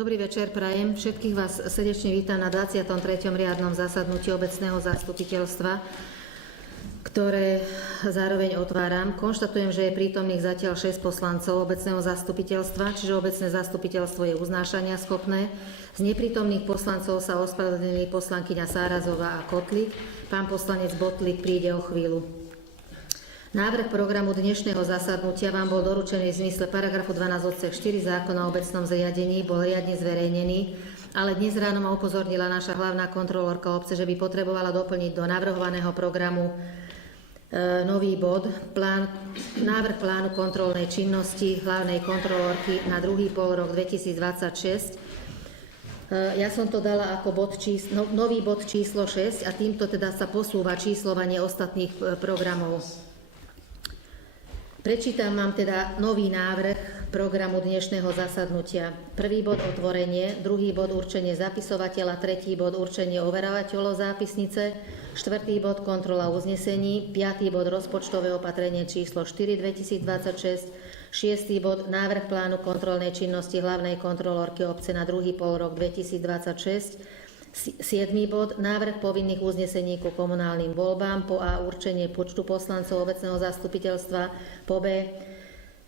Dobrý večer, prajem. Všetkých vás srdečne vítam na 23. riadnom zasadnutí obecného zastupiteľstva, ktoré zároveň otváram. Konštatujem, že je prítomných zatiaľ 6 poslancov obecného zastupiteľstva, čiže obecné zastupiteľstvo je uznášania schopné. Z neprítomných poslancov sa ospravedlnili poslankyňa Sárazová a Kotlík. Pán poslanec Botlík príde o chvíľu. Návrh programu dnešného zasadnutia vám bol doručený v zmysle paragrafu 12 odsek 4 zákona o obecnom zriadení, bol riadne zverejnený, ale dnes ráno ma upozornila naša hlavná kontrolórka obce, že by potrebovala doplniť do navrhovaného programu nový bod, návrh plánu kontrolnej činnosti hlavnej kontrolórky na druhý polrok 2026. Ja som to dala ako nový bod číslo 6 a týmto teda sa posúva číslovanie ostatných programov. Prečítam vám teda nový návrh programu dnešného zasadnutia. Prvý bod otvorenie, druhý bod určenie zapisovateľa, tretí bod určenie overovateľov zápisnice, štvrtý bod kontrola uznesení, piatý bod rozpočtové opatrenie číslo 4 2026, šiestý bod návrh plánu kontrolnej činnosti hlavnej kontrolórky obce na druhý polrok 2026, 7. bod návrh povinných uznesení ku komunálnym voľbám, po A určenie počtu poslancov obecného zastupiteľstva, po B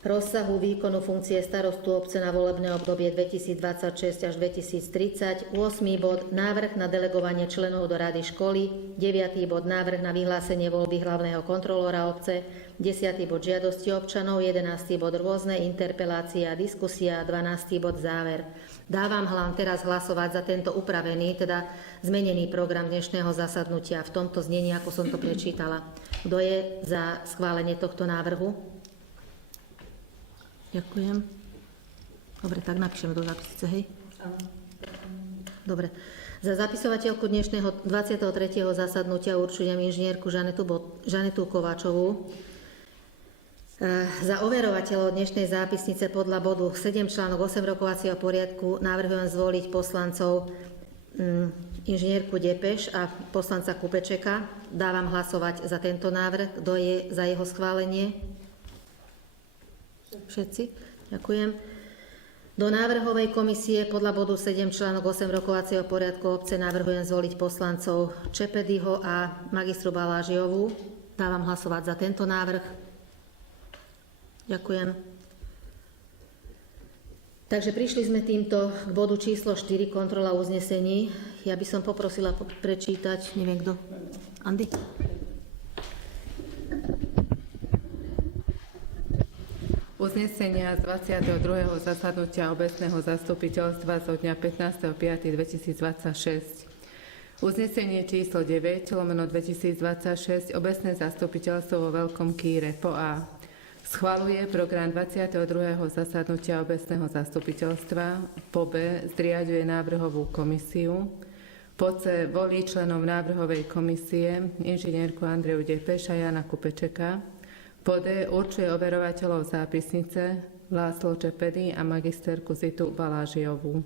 rozsahu výkonu funkcie starostu obce na volebné obdobie 2026 až 2030, 8. bod návrh na delegovanie členov do rady školy, 9. bod návrh na vyhlásenie voľby hlavného kontrolóra obce, 10. bod žiadosti občanov, 11. bod rôzne, interpelácia a diskusia, 12. bod záver. Dávam teraz hlasovať za tento upravený, teda zmenený program dnešného zasadnutia v tomto znení, ako som to prečítala. Kto je za schválenie tohto návrhu? Ďakujem. Dobre, tak napíšeme do zápisnice, hej? Dobre. Za zapisovateľku dnešného 23. zasadnutia určujem inžinierku Žanetu Kováčovú. Za overovateľov dnešnej zápisnice podľa bodu 7 článok 8 rokovacieho poriadku navrhujem zvoliť poslancov inžinierku Depeš a poslanca Kupečeka. Dávam hlasovať za tento návrh. Kto je za jeho schválenie? Všetci? Ďakujem. Do návrhovej komisie podľa bodu 7 článok 8 rokovacieho poriadku obce navrhujem zvoliť poslancov Čepedyho a magistru Balážiovú. Dávam hlasovať za tento návrh. Ďakujem. Takže prišli sme týmto k bodu číslo 4, kontrola uznesení. Ja by som poprosila prečítať, neviem kto. Andy? Uznesenia z 22. zasadnutia obecného zastupiteľstva zo dňa 15.5.2026. Uznesenie číslo 9/2026 obecné zastupiteľstvo vo Veľkom Kýre po A. Schvaľuje program 22. zasadnutia obecného zastupiteľstva, po B. Zriaďuje návrhovú komisiu, po C. Volí členom návrhovej komisie inžinierku Andreju Depeš a Jana Kupečeka, po D. Určuje overovateľov zápisnice László Čepedy a magisterku Zitu Balážiovú.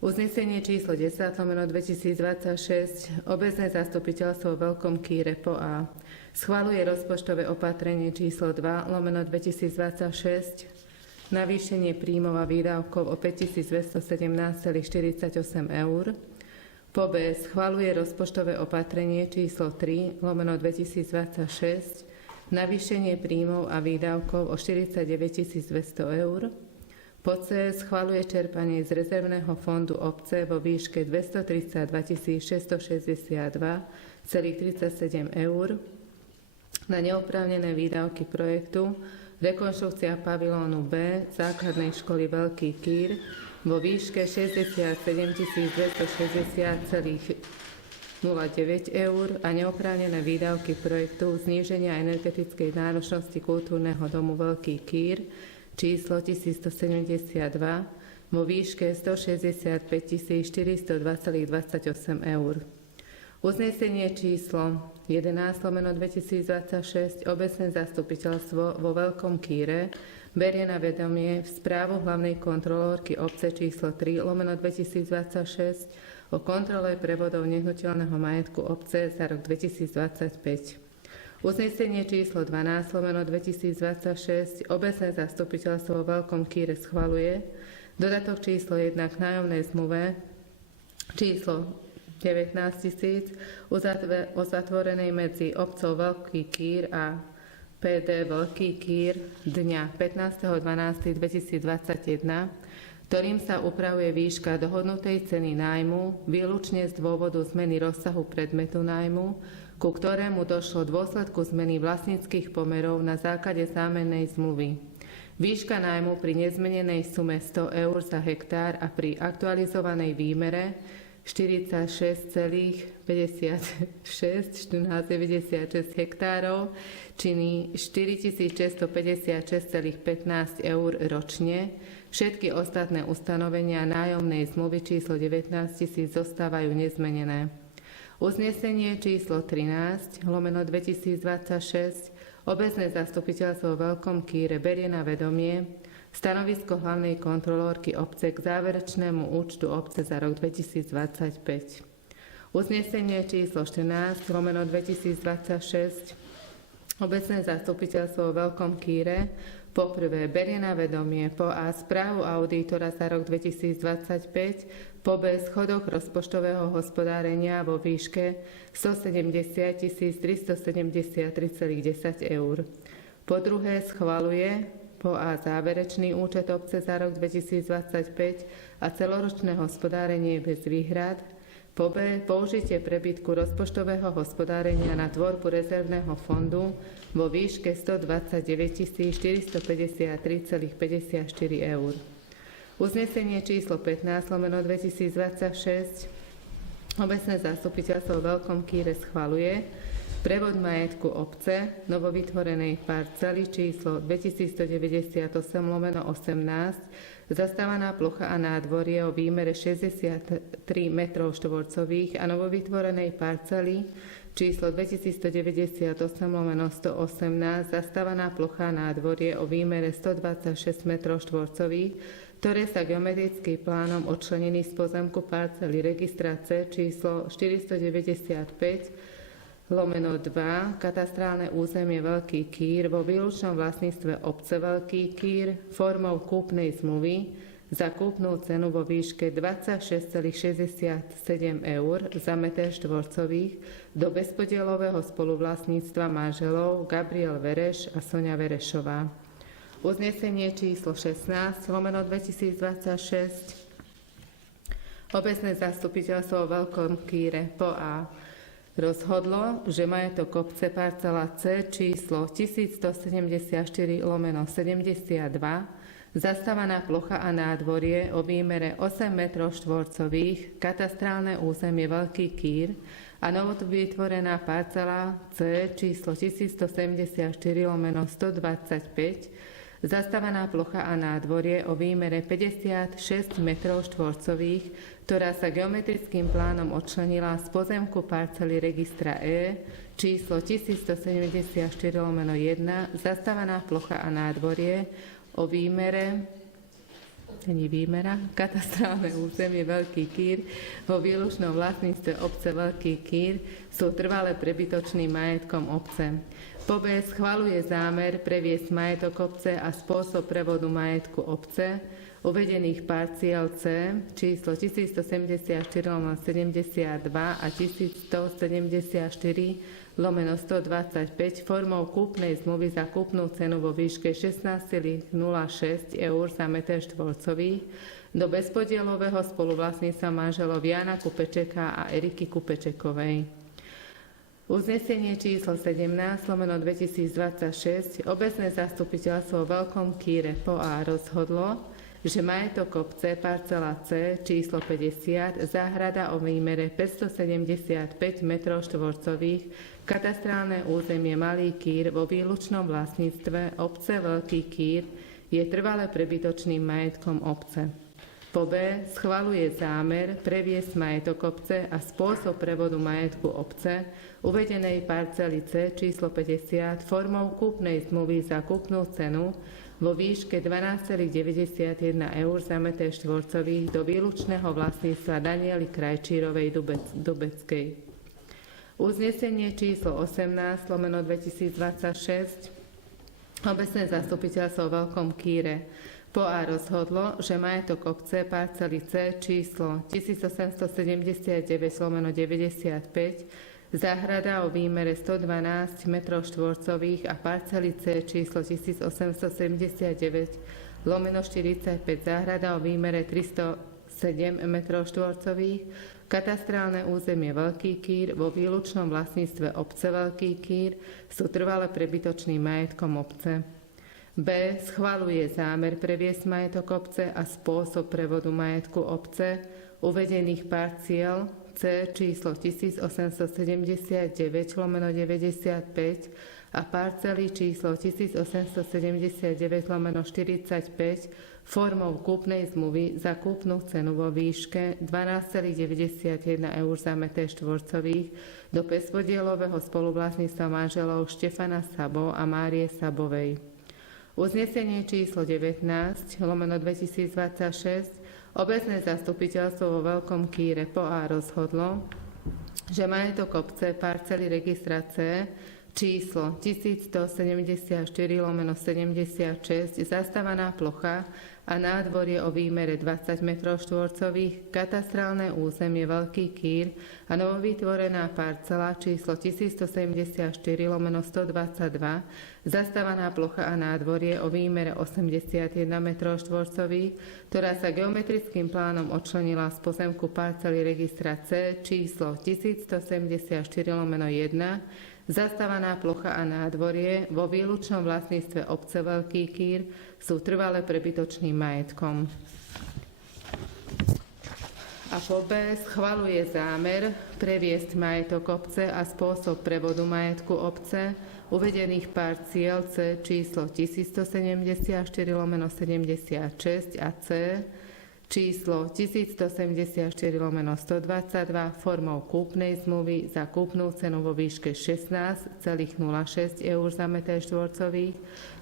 Uznesenie číslo 10/2026 obecné zastupiteľstvo v Veľkom Kýre po A. Schvaľuje rozpočtové opatrenie číslo 2/2026 navýšenie príjmov a výdavkov o 5217,48 eur. Po B. Schvaľuje rozpočtové opatrenie číslo 3/2026 navýšenie príjmov a výdavkov o 49 200 eur. Po C. Schvaľuje čerpanie z rezervného fondu obce vo výške 232 662,37 eur na neoprávnené výdavky projektu rekonštrukcia pavilónu B základnej školy Veľký Kýr vo výške 67 260,09 eur a neoprávnené výdavky projektu zníženia energetickej náročnosti kultúrneho domu Veľký Kýr číslo 1172 vo výške 165 402,28 eur. Uznesenie číslo 11/2026 obecné zastupiteľstvo vo Veľkom Kýre berie na vedomie správu hlavnej kontrolórky obce číslo 3/2026 o kontrole prevodov nehnuteľného majetku obce za rok 2025. Uznesenie číslo 12/2026 obecné zastupiteľstvo vo Veľkom Kýre schvaľuje Dodatok číslo 1 k nájomnej zmluve číslo 19 000 uzatvorenej medzi obcov Veľký Kýr a PD Veľký Kýr dňa 15.12.2021, ktorým sa upravuje výška dohodnutej ceny nájmu výlučne z dôvodu zmeny rozsahu predmetu nájmu, ku ktorému došlo v dôsledku zmeny vlastníckych pomerov na základe zámennej zmluvy. Výška nájmu pri nezmenenej sume 100 eur za hektár a pri aktualizovanej výmere 46,56 hektárov činí 4656,15 eur ročne. Všetky ostatné ustanovenia nájomnej zmluvy číslo 19 000 zostávajú nezmenené. Uznesenie číslo 13/2026 Obecné zastupiteľstvo v Veľkom Kýre berie na vedomie stanovisko hlavnej kontrolórky obce k záverečnému účtu obce za rok 2025. Uznesenie číslo 14/2026 Obecné zastupiteľstvo v Veľkom Kýre poprvé berie na vedomie po A správu auditora za rok 2025, po B schodok rozpočtového hospodárenia vo výške 170 373,10 eur. Po druhé schvaľuje po A záverečný účet obce za rok 2025 a celoročné hospodárenie bez výhrad, po B použitie prebytku rozpočtového hospodárenia na tvorbu rezervného fondu vo výške 129 453,54 eur. Uznesenie číslo 15/2026 Obecné zastupiteľstvo v Veľkom Kýre schvaľuje prevod majetku obce novovytvorenej parcely číslo 2198/18 zastávaná plocha a nádvorie o výmere 63 m2 a novovytvorenej parcely číslo 2198/118 zastávaná plocha a nádvorie o výmere 126 m2, ktoré sa geometrickým plánom odčlenili z pozemku parcely registra C číslo 495/2 katastrálne územie Veľký Kýr vo výlučnom vlastníctve obce Veľký Kýr formou kúpnej zmluvy za kúpnu cenu vo výške 26,67 eur za meter štvorcových do bezpodielového spoluvlastníctva manželov Gabriel Vereš a Soňa Verešová. Uznesenie číslo 16/2026 Obecné zastupiteľstvo v Veľkom Kýre po A rozhodlo, že majetok obce parcela C číslo 1174/72 zastávaná plocha a nádvorie o výmere 8 m2 katastrálne územie Veľký Kýr a novovytvorená parcela C číslo 1174/125 zastávaná plocha a nádvorie o výmere 56 m2, ktorá sa geometrickým plánom odčlenila z pozemku parcely registra E číslo 1174/1 zastávaná plocha a nádvorie o výmere katastrálne územie Veľký Kýr vo výlučnom vlastníctve obce Veľký Kýr sú trvale prebytočným majetkom obce. Po B schvaľuje zámer previesť majetok obce a spôsob prevodu majetku obce uvedených parciel C číslo 1174/72 a 1174/125 formou kúpnej zmluvy za kúpnu cenu vo výške 16,06 eur za meter štvorcový do bezpodielového spoluvlastníctva manželov Jana Kupečeka a Eriky Kupečekovej. Uznesenie číslo 17/2026 Obecné zastupiteľstvo v Veľkom Kýre po A rozhodlo, že majetok obce parcela C číslo 50 záhrada o výmere 575 m2 katastrálne územie Malý Kýr vo výlučnom vlastníctve obce Veľký Kýr je trvale prebytočným majetkom obce. Po B schvaľuje zámer previesť majetok obce a spôsob prevodu majetku obce uvedenej parcely C číslo 50 formou kúpnej zmluvy za kúpnu cenu vo výške 12,91 eur za meter štvorcových do výlučného vlastníctva Daniely Krajčírovej Dubeckej. Uznesenie číslo 18/2026 Obecné zastupiteľstvo v Veľkom Kýre POA rozhodlo, že majetok obce parcely C číslo 1879/95 záhrada o výmere 112 m2 a parcely C číslo 1879/45 záhrada o výmere 307 m2, katastrálne územie Veľký Kýr vo výlučnom vlastníctve obce Veľký Kýr sú trvale prebytočným majetkom obce. B. Schvaľuje zámer previesť majetok obce a spôsob prevodu majetku obce uvedených parciel C číslo 1879/95 a parcely číslo 1879/45 formou kúpnej zmluvy za kúpnu cenu vo výške 12,91 eur za meter štvorcových do bezpodielového spoluvlastníctva manželov Štefana Sabo a Márie Sabovej. Uznesenie číslo 19/2026 obecné zastupiteľstvo vo Veľkom Kýre POA rozhodlo, že majetok obce parcely registra C číslo 1174/76 zastávaná plocha a nádvorie o výmere 20 m2, katastrálne územie Veľký Kýr a novovytvorená parcela číslo 1174/122 zastávaná plocha a nádvorie o výmere 81 m2, ktorá sa geometrickým plánom odčlenila z pozemku parcely registra C číslo 1174/1, zastávaná plocha a nádvorie vo výlučnom vlastníctve obce Veľký Kýr sú trvale prebytočným majetkom. A po B. Schvaľuje zámer previesť majetok obce a spôsob prevodu majetku obce uvedených parciel C číslo 1174/76 a C číslo 1174/122 formou kúpnej zmluvy za kúpnu cenu vo výške 16,06 eur za meter štvorcový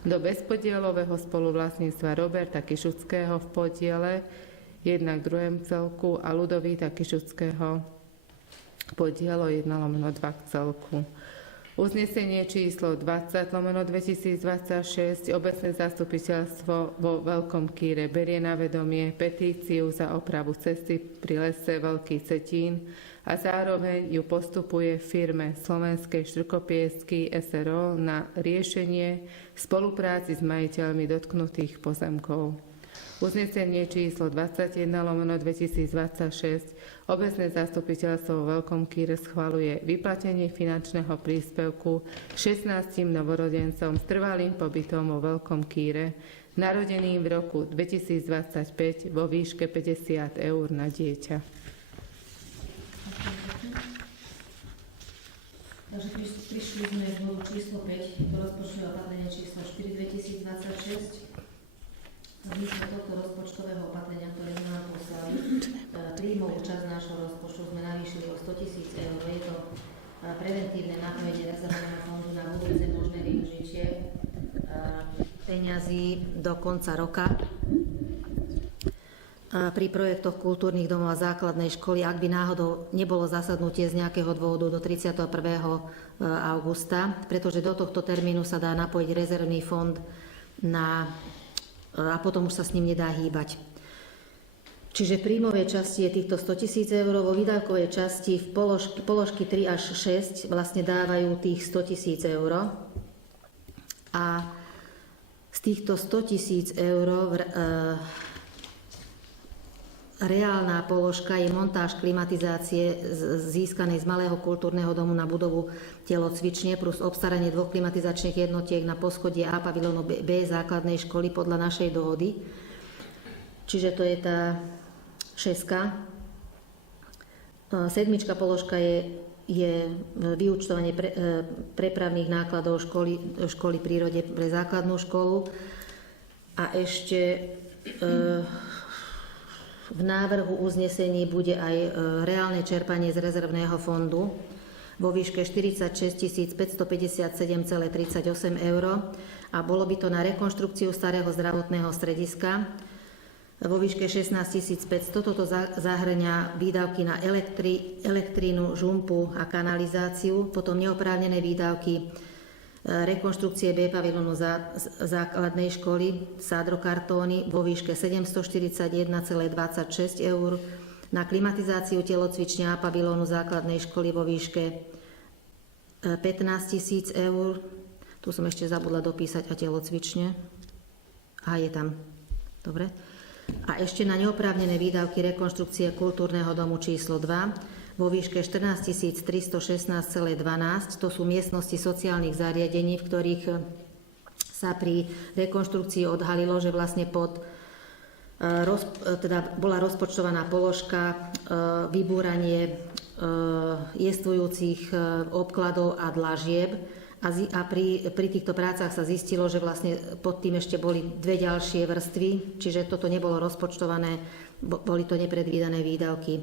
do bezpodielového spoluvlastníctva Roberta Kišuckého v podiele 1:2 celku a Ľudovíta Kišuckého podielo 1/2 celku. Uznesenie číslo 20/2026 obecné zastupiteľstvo vo Veľkom Kýre berie na vedomie petíciu za opravu cesty pri lese Veľký Cetín a zároveň ju postupuje firme Slovenskej Štrkopiesky SRO na riešenie v spolupráci s majiteľmi dotknutých pozemkov. Uznesenie číslo 21/2026 obecné zastupiteľstvo vo Veľkom Kýre schvaľuje vyplatenie finančného príspevku 16 novorodencom s trvalým pobytom vo Veľkom Kýre, narodeným v roku 2025 vo výške 50 eur na dieťa. Takže prišli sme z bodu číslo 5 do rozpočtového opatrenia číslo 4 2026. Zmysle tohto rozpočtového opatrenia, ktoré sme nám poslali, príjmovú časť nášho rozpočtu sme navýšili o 100 000 eur. Je to preventívne napojenie rezervného fondu na budúce možné využitie peňazí do konca roka pri projektoch kultúrnych domov a základnej školy, ak by náhodou nebolo zasadnutie z nejakého dôvodu do 31. augusta, pretože do tohto termínu sa dá napojiť rezervný fond a potom už sa s ním nedá hýbať. Čiže v príjmovej časti je týchto 100 000 eur, vo výdavkovej časti v položky 3 až 6 vlastne dávajú tých 100 000 eur. A z týchto 100 000 eur reálna položka je montáž klimatizácie získanej z malého kultúrneho domu na budovu telocvične plus obstaranie 2 klimatizačných jednotiek na poschodie A pavilónu B základnej školy podľa našej dohody. Čiže to je tá 6. 7. položka je vyúčtovanie prepravných nákladov školy prírode pre základnú školu. A ešte v návrhu uznesení bude aj reálne čerpanie z rezervného fondu vo výške 46 557,38 eur a bolo by to na rekonštrukciu starého zdravotného strediska vo výške 16 500. Toto zahŕňa výdavky na elektrínu, žumpu a kanalizáciu, potom neoprávnené výdavky rekonštrukcie B pavilónu základnej školy Sádrokartóny vo výške 741,26 eur, na klimatizáciu telocvične A pavilónu základnej školy vo výške 15 000 eur. Tu som ešte zabudla dopísať a telocvične. A je tam. Dobre. A ešte na neoprávnené výdavky rekonštrukcie kultúrneho domu číslo 2 vo výške 14 316,12. To sú miestnosti sociálnych zariadení, v ktorých sa pri rekonštrukcii odhalilo, že vlastne bola rozpočtovaná položka vybúranie jestvujúcich obkladov a dlažieb. A pri týchto prácach sa zistilo, že vlastne pod tým ešte boli dve ďalšie vrstvy, čiže toto nebolo rozpočtované, boli to nepredvídané výdavky.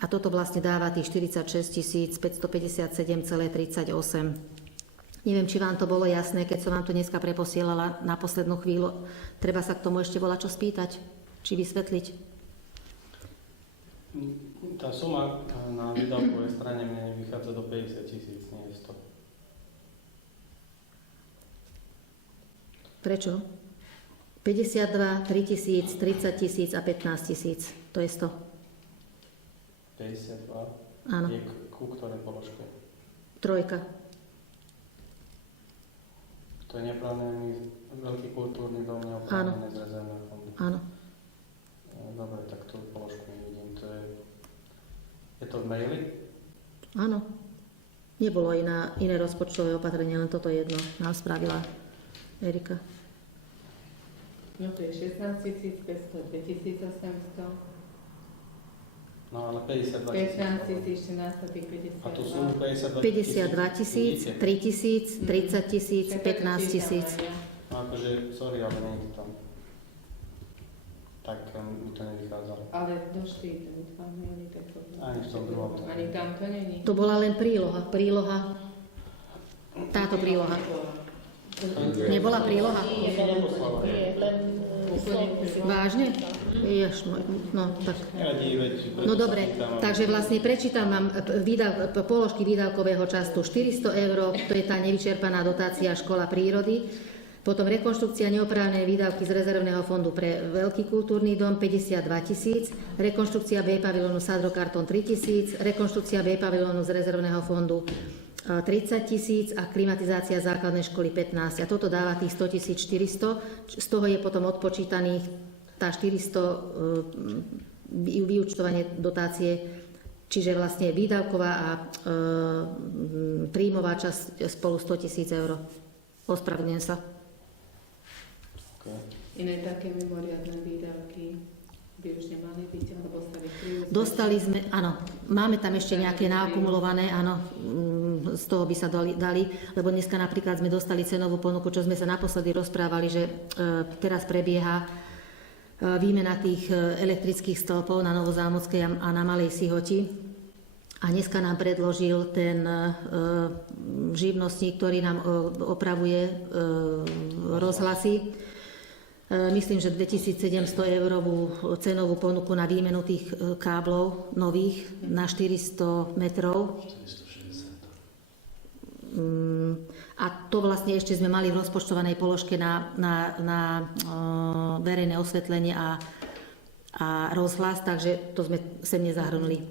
A toto vlastne dáva tých 46 557,38. Neviem, či vám to bolo jasné, keď som vám to dneska preposielala na poslednú chvíľu. Treba sa k tomu ešte čo spýtať, či vysvetliť. Tá suma na výdavkovej strane mne vychádza do 50 000, nie je 100. Prečo? 52, 3 000, 30 000 a 15 000. To je 100. 52? Áno. Je ku ktorej položke? Trojka. To je neplánovaný veľký kultúrny dom, neoprávnené z rezervného fondu. Áno. Dobre, tak tú položku nevidím. Je to v maili? Áno. Nebolo iné rozpočtové opatrenie, len toto jedno nám spravila Erika. No to je 16 500, 2800, No ale 52 000. 15 000, 14 tých 52. A tu sú 52 52 000, 3 000, 30 000, 15 000. No akože, sorry, ale nie je to tam. Tak mi to nevychádzalo. Ale došli ten 2 milióny, tak to... Ani v tom druhom. Ani tam to není. To bola len príloha. Táto príloha. Nebola príloha? Vážne? No, tak. No dobre, takže vlastne prečítam vám položky výdavkového častu 400 eur, to je tá nevyčerpaná dotácia škola prírody, potom rekonštrukcia neoprávnené výdavky z rezervného fondu pre veľký kultúrny dom 52 000, rekonštrukcia B pavilónu Sádrokartón 3 000, rekonštrukcia B pavilónu z rezervného fondu 30 000 a klimatizácia základnej školy 15 000. A toto dáva tých 100 400. Z toho je potom odpočítaných tá 400 vyúčtovanie dotácie, čiže vlastne výdavková a príjmová časť spolu 100 000 eur. Ospravedlňujem sa. Okay. Iné také mimoriadne výdavky by už nemali byť, alebo dostali sme, áno, máme tam ešte nejaké naakumulované, áno, z toho by sa dali, lebo dneska napríklad sme dostali cenovú ponuku, čo sme sa naposledy rozprávali, že teraz prebieha výmena tých elektrických stĺpov na Novozámockej a na Malej Sihoti. A dneska nám predložil ten živnostník, ktorý nám opravuje rozhlasy. Myslím, že 2700 eurovú cenovú ponuku na výmenu tých káblov nových na 400 metrov. 460. A to vlastne ešte sme mali v rozpočtovanej položke na verejné osvetlenie a rozhlas, takže to sme sem nezahrnuli.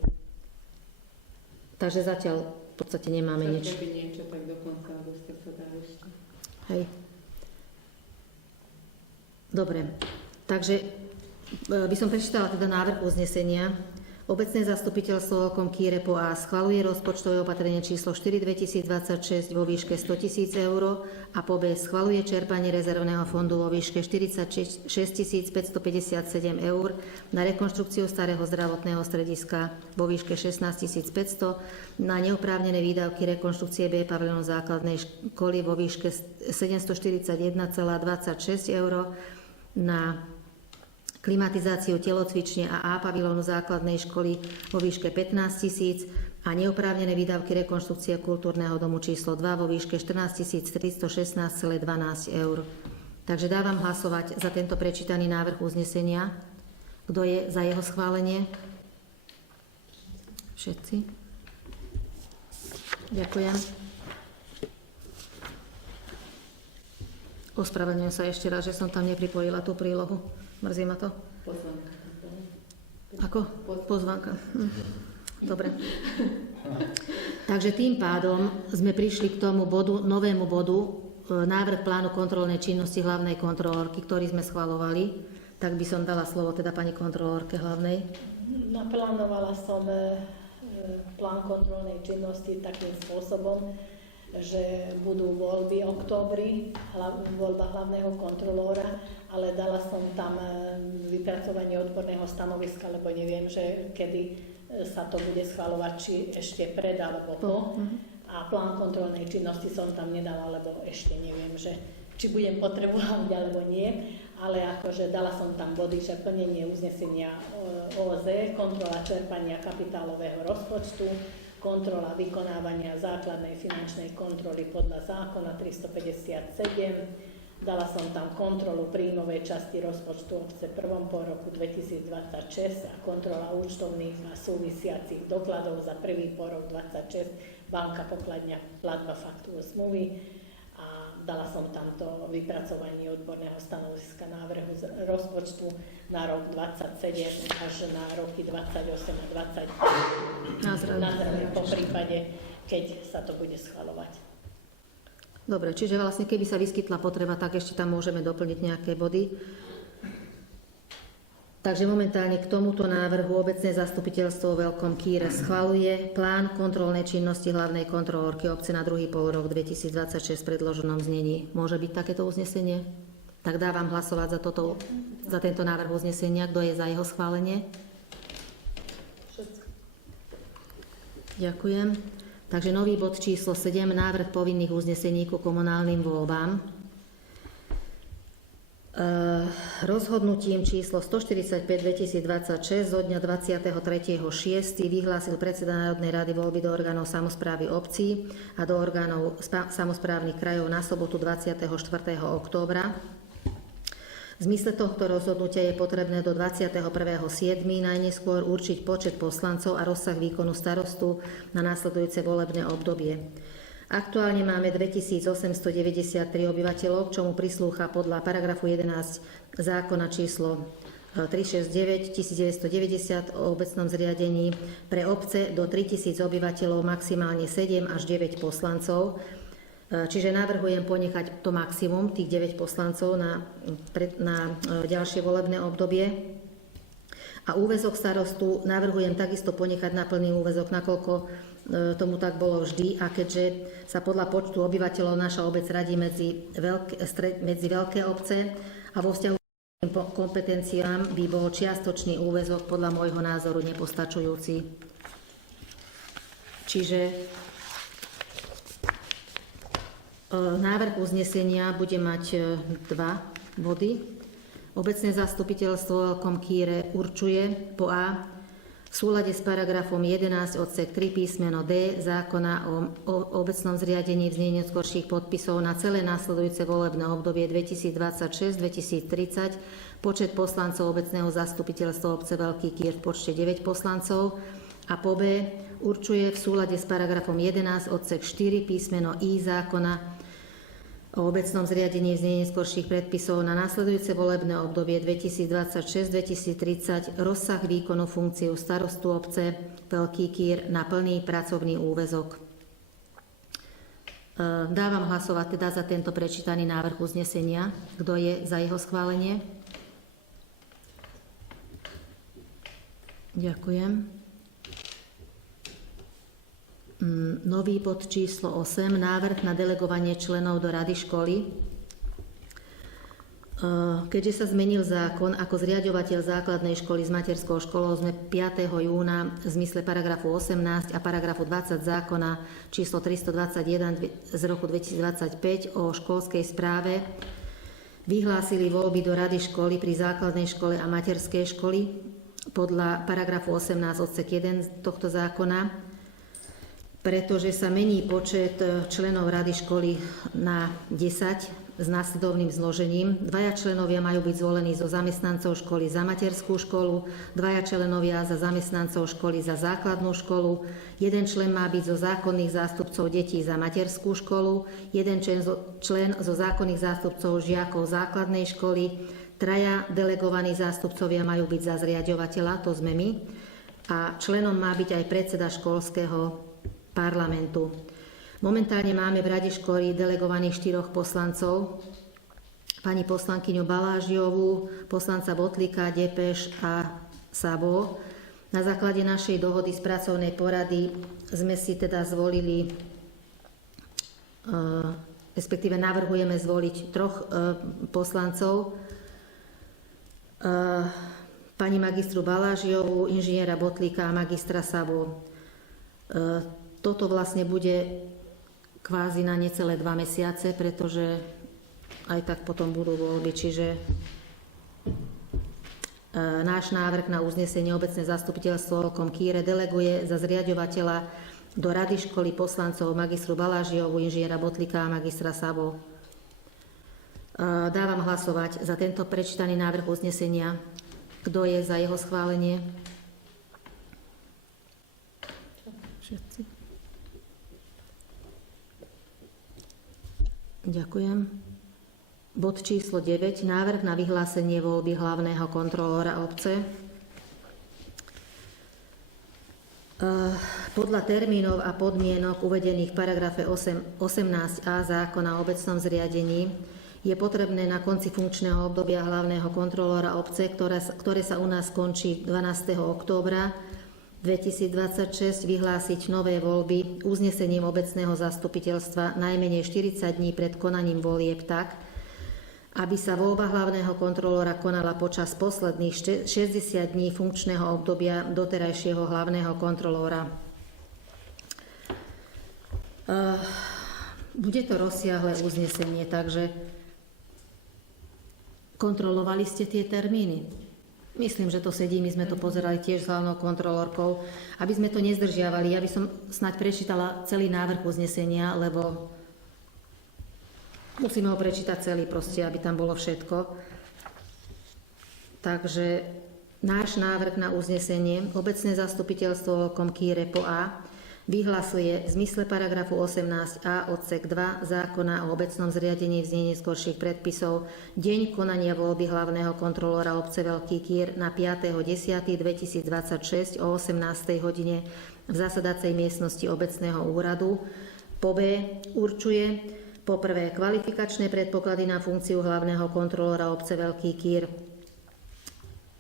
Takže zatiaľ v podstate nemáme nič. Keby niečo, tak do konca augusta sa dá ešte. Hej. Dobre, takže by som prečítala teda návrh uznesenia. Obecné zastupiteľstvo Komkýre po A schvaľuje rozpočtové opatrenie číslo 4 2026 vo výške 100 000 eur a po B schvaľuje čerpanie rezervného fondu vo výške 46 557 eur na rekonštrukciu starého zdravotného strediska vo výške 16 500, na neoprávnené výdavky rekonštrukcie B pavilónu základnej školy vo výške 741,26 eur, na klimatizáciu telocvične a A pavilónu základnej školy vo výške 15 000 a neoprávnené výdavky rekonštrukcie kultúrneho domu číslo 2 vo výške 14 316,12 eur. Takže dávam hlasovať za tento prečítaný návrh uznesenia. Kto je za jeho schválenie? Všetci. Ďakujem. Ospravedlňujem sa ešte raz, že som tam nepripojila tú prílohu. Mrzí ma to. Pozvánka. Ako? Pozvánka. Dobre. Takže tým pádom sme prišli k tomu bodu, novému bodu, návrh plánu kontrolnej činnosti hlavnej kontrolórky, ktorý sme schvalovali. Tak by som dala slovo teda pani kontrolórke hlavnej. Naplánovala som plán kontrolnej činnosti takým spôsobom, že budú voľby v októbri, voľba hlavného kontrolóra, ale dala som tam vypracovanie odborného stanoviska, lebo neviem, že kedy sa to bude schvaľovať, či ešte pred alebo po. A plán kontrolnej činnosti som tam nedala, lebo ešte neviem, že či budem potrebovať alebo nie. Ale akože dala som tam body, že plnenie uznesenia OZ, kontrola čerpania kapitálového rozpočtu, kontrola vykonávania základnej finančnej kontroly podľa zákona 357. Dala som tam kontrolu príjmovej časti rozpočtu obce v prvom pôroku 2026 a kontrola účtovných a súvisiacich dokladov za prvý pôrok 2026, banka, pokladňa, platba, faktúra, zmluvy. A dala som tam to vypracovanie odborného stanoviska návrhu rozpočtu na rok 27 až na roky 28 a 29. Na zdravie po prípade, keď sa to bude schvaľovať. Dobre, čiže vlastne keby sa vyskytla potreba, tak ešte tam môžeme doplniť nejaké body. Takže momentálne k tomuto návrhu obecné zastupiteľstvo v Veľkom Kýre schvaľuje plán kontrolnej činnosti hlavnej kontrolórky obce na druhý polrok 2026 v predloženom znení. Môže byť takéto uznesenie? Tak dávam hlasovať za tento návrh uznesenia. Kto je za jeho schválenie? Ďakujem. Takže nový bod číslo 7, návrh povinných uznesení ku komunálnym voľbám. Rozhodnutím číslo 145/2026 zo dňa 23.6. vyhlásil predseda Národnej rady voľby do orgánov samosprávy obcí a do orgánov samosprávnych krajov na sobotu 24. októbra. V zmysle tohto rozhodnutia je potrebné do 21.7. najneskôr určiť počet poslancov a rozsah výkonu starostu na nasledujúce volebné obdobie. Aktuálne máme 2893 obyvateľov, čomu prislúcha podľa paragrafu 11 zákona číslo 369 1990 o obecnom zriadení pre obce do 3000 obyvateľov maximálne 7 až 9 poslancov. Čiže navrhujem ponechať to maximum, tých 9 poslancov na ďalšie volebné obdobie. A úväzok starostu navrhujem takisto ponechať na plný úväzok, nakoľko tomu tak bolo vždy. A keďže sa podľa počtu obyvateľov naša obec radí medzi veľké obce a vo vzťahu k kompetenciám by bol čiastočný úväzok podľa môjho názoru nepostačujúci. Čiže návrh uznesenia bude mať 2 body. Obecné zastupiteľstvo v Veľkom Kýre určuje po A v súlade s paragrafom 11 odsek 3 písmeno D zákona o obecnom zriadení v znení neskorších podpisov na celé následujúce volebné obdobie 2026-2030 počet poslancov obecného zastupiteľstva obce Veľký Kýr v počte 9 poslancov a po B určuje v súlade s paragrafom 11 odsek 4 písmeno I zákona o obecnom zriadení v znení neskorších predpisov na nasledujúce volebné obdobie 2026-2030 rozsah výkonu funkciu starostu obce Veľký Kýr na plný pracovný úväzok. Dávam hlasovať teda za tento prečítaný návrh uznesenia. Kto je za jeho schválenie? Ďakujem. Nový bod číslo 8, návrh na delegovanie členov do rady školy. Keďže sa zmenil zákon, ako zriaďovateľ základnej školy s materskou školou sme 5. júna v zmysle paragrafu 18 a paragrafu 20 zákona číslo 321 z roku 2025 o školskej správe vyhlásili voľby do rady školy pri základnej škole a materskej školy podľa paragrafu 18 odsek 1 tohto zákona. pretože sa mení počet členov rady školy na 10 s následovným zložením. 2 členovia majú byť zvolení zo zamestnancov školy za materskú školu, 2 členovia za zamestnancov školy za základnú školu, 1 člen má byť zo zákonných zástupcov detí za materskú školu, 1 člen zo zákonných zástupcov žiakov základnej školy, 3 delegovaní zástupcovia majú byť za zriaďovateľa, to sme my, a členom má byť aj predseda školského parlamentu. Momentálne máme v rade školy delegovaných 4 poslancov, pani poslankyňu Balážiovú, poslanca Botlika, Depeš a Sabo. Na základe našej dohody z pracovnej porady sme si teda zvolili, respektíve navrhujeme zvoliť 3 poslancov, pani magistru Balážiovú, inžiniera Botlika a magistra Sabo. Toto vlastne bude kvázi na necelé 2 mesiace, pretože aj tak potom budú voľby, čiže náš návrh na uznesenie obecné zastupiteľstvo Kýre deleguje za zriaďovateľa do rady školy poslancov magistru Balážiovu, inžiniera Botlika a magistra Sabo. Dávam hlasovať za tento prečítaný návrh uznesenia. Kto je za jeho schválenie? Všetci. Ďakujem. Bod číslo 9. Návrh na vyhlásenie voľby hlavného kontrolóra obce. Podľa termínov a podmienok uvedených v paragrafe 18a zákona o obecnom zriadení je potrebné na konci funkčného obdobia hlavného kontrolóra obce, ktoré sa u nás končí 12. októbra 2026, vyhlásiť nové voľby uznesením obecného zastupiteľstva najmenej 40 dní pred konaním volieb tak, aby sa voľba hlavného kontrolóra konala počas posledných 60 dní funkčného obdobia doterajšieho hlavného kontrolóra. Bude to rozsiahle uznesenie, takže kontrolovali ste tie termíny? Myslím, že to sedí, my sme to pozerali tiež s hlavnou kontrolórkou, aby sme to nezdržiavali. Ja by som snáď prečítala celý návrh uznesenia, lebo musíme ho prečítať celý proste, aby tam bolo všetko. Takže náš návrh na uznesenie obecné zastupiteľstvo Kýre POA vyhlasuje v zmysle paragrafu 18a odsek 2 zákona o obecnom zriadení v znení skorších predpisov deň konania voľby hlavného kontrolóra obce Veľký Kýr na 5.10.2026 o 18. hodine v zasadacej miestnosti obecného úradu. Po B určuje po prvé kvalifikačné predpoklady na funkciu hlavného kontrolóra obce Veľký Kýr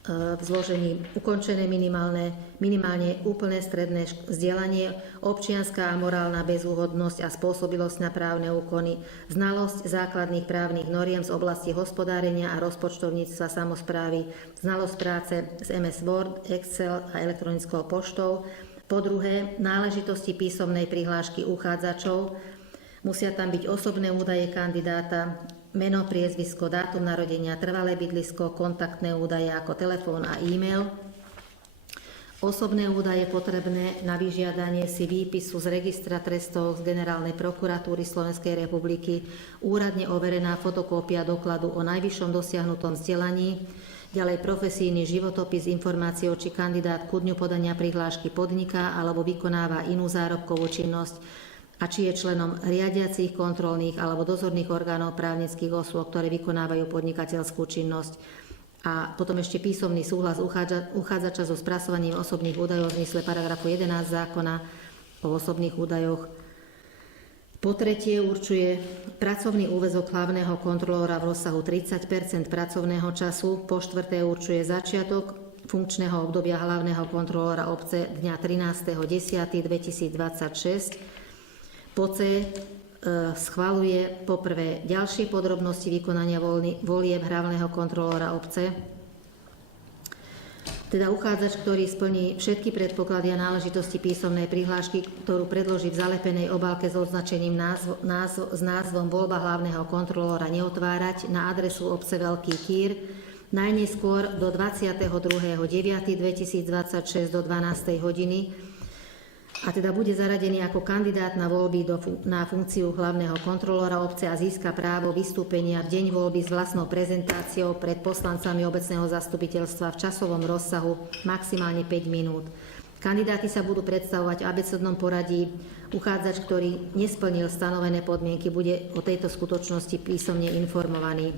v zložení ukončené minimálne úplné stredné vzdelanie, občianská a morálna bezúhodnosť a spôsobilosť na právne úkony, znalosť základných právnych noriem z oblasti hospodárenia a rozpočtovníctva samosprávy, znalosť práce z MS Word, Excel a elektronickou poštou. Po druhé, náležitosti písomnej prihlášky uchádzačov. Musia tam byť osobné údaje kandidáta, meno, priezvisko, dátum narodenia, trvalé bydlisko, kontaktné údaje ako telefón a e-mail. Osobné údaje potrebné na vyžiadanie si výpisu z registra trestov z Generálnej prokuratúry Slovenskej republiky, úradne overená fotokópia dokladu o najvyššom dosiahnutom vzdelaní, ďalej profesijný životopis, informáciou, či kandidát ku dňu podania prihlášky podniká alebo vykonáva inú zárobkovú činnosť, a či je členom riadiacich, kontrolných alebo dozorných orgánov právnických osôb, ktoré vykonávajú podnikateľskú činnosť. A potom ešte písomný súhlas uchádzača so spracovaním osobných údajov v zmysle paragrafu 11 zákona o osobných údajoch. Po tretie určuje pracovný úväzok hlavného kontrolóra v rozsahu 30 pracovného času. Po štvrté určuje začiatok funkčného obdobia hlavného kontrolóra obce dňa 13.10.2026. Po C schvaľuje poprvé ďalšie podrobnosti vykonania volieb hlavného kontrolóra obce. Teda uchádzač, ktorý splní všetky predpoklady a náležitosti písomnej prihlášky, ktorú predloží v zalepenej obálke s označením s názvom voľba hlavného kontrolóra neotvárať na adresu obce Veľký Kýr najneskôr do 22.9.2026 do 12. hodiny a teda bude zaradený ako kandidát na voľby na funkciu hlavného kontrolóra obce a získa právo vystúpenia v deň voľby s vlastnou prezentáciou pred poslancami obecného zastupiteľstva v časovom rozsahu maximálne 5 minút. Kandidáti sa budú predstavovať v abecednom poradí. Uchádzač, ktorý nesplnil stanovené podmienky, bude o tejto skutočnosti písomne informovaný.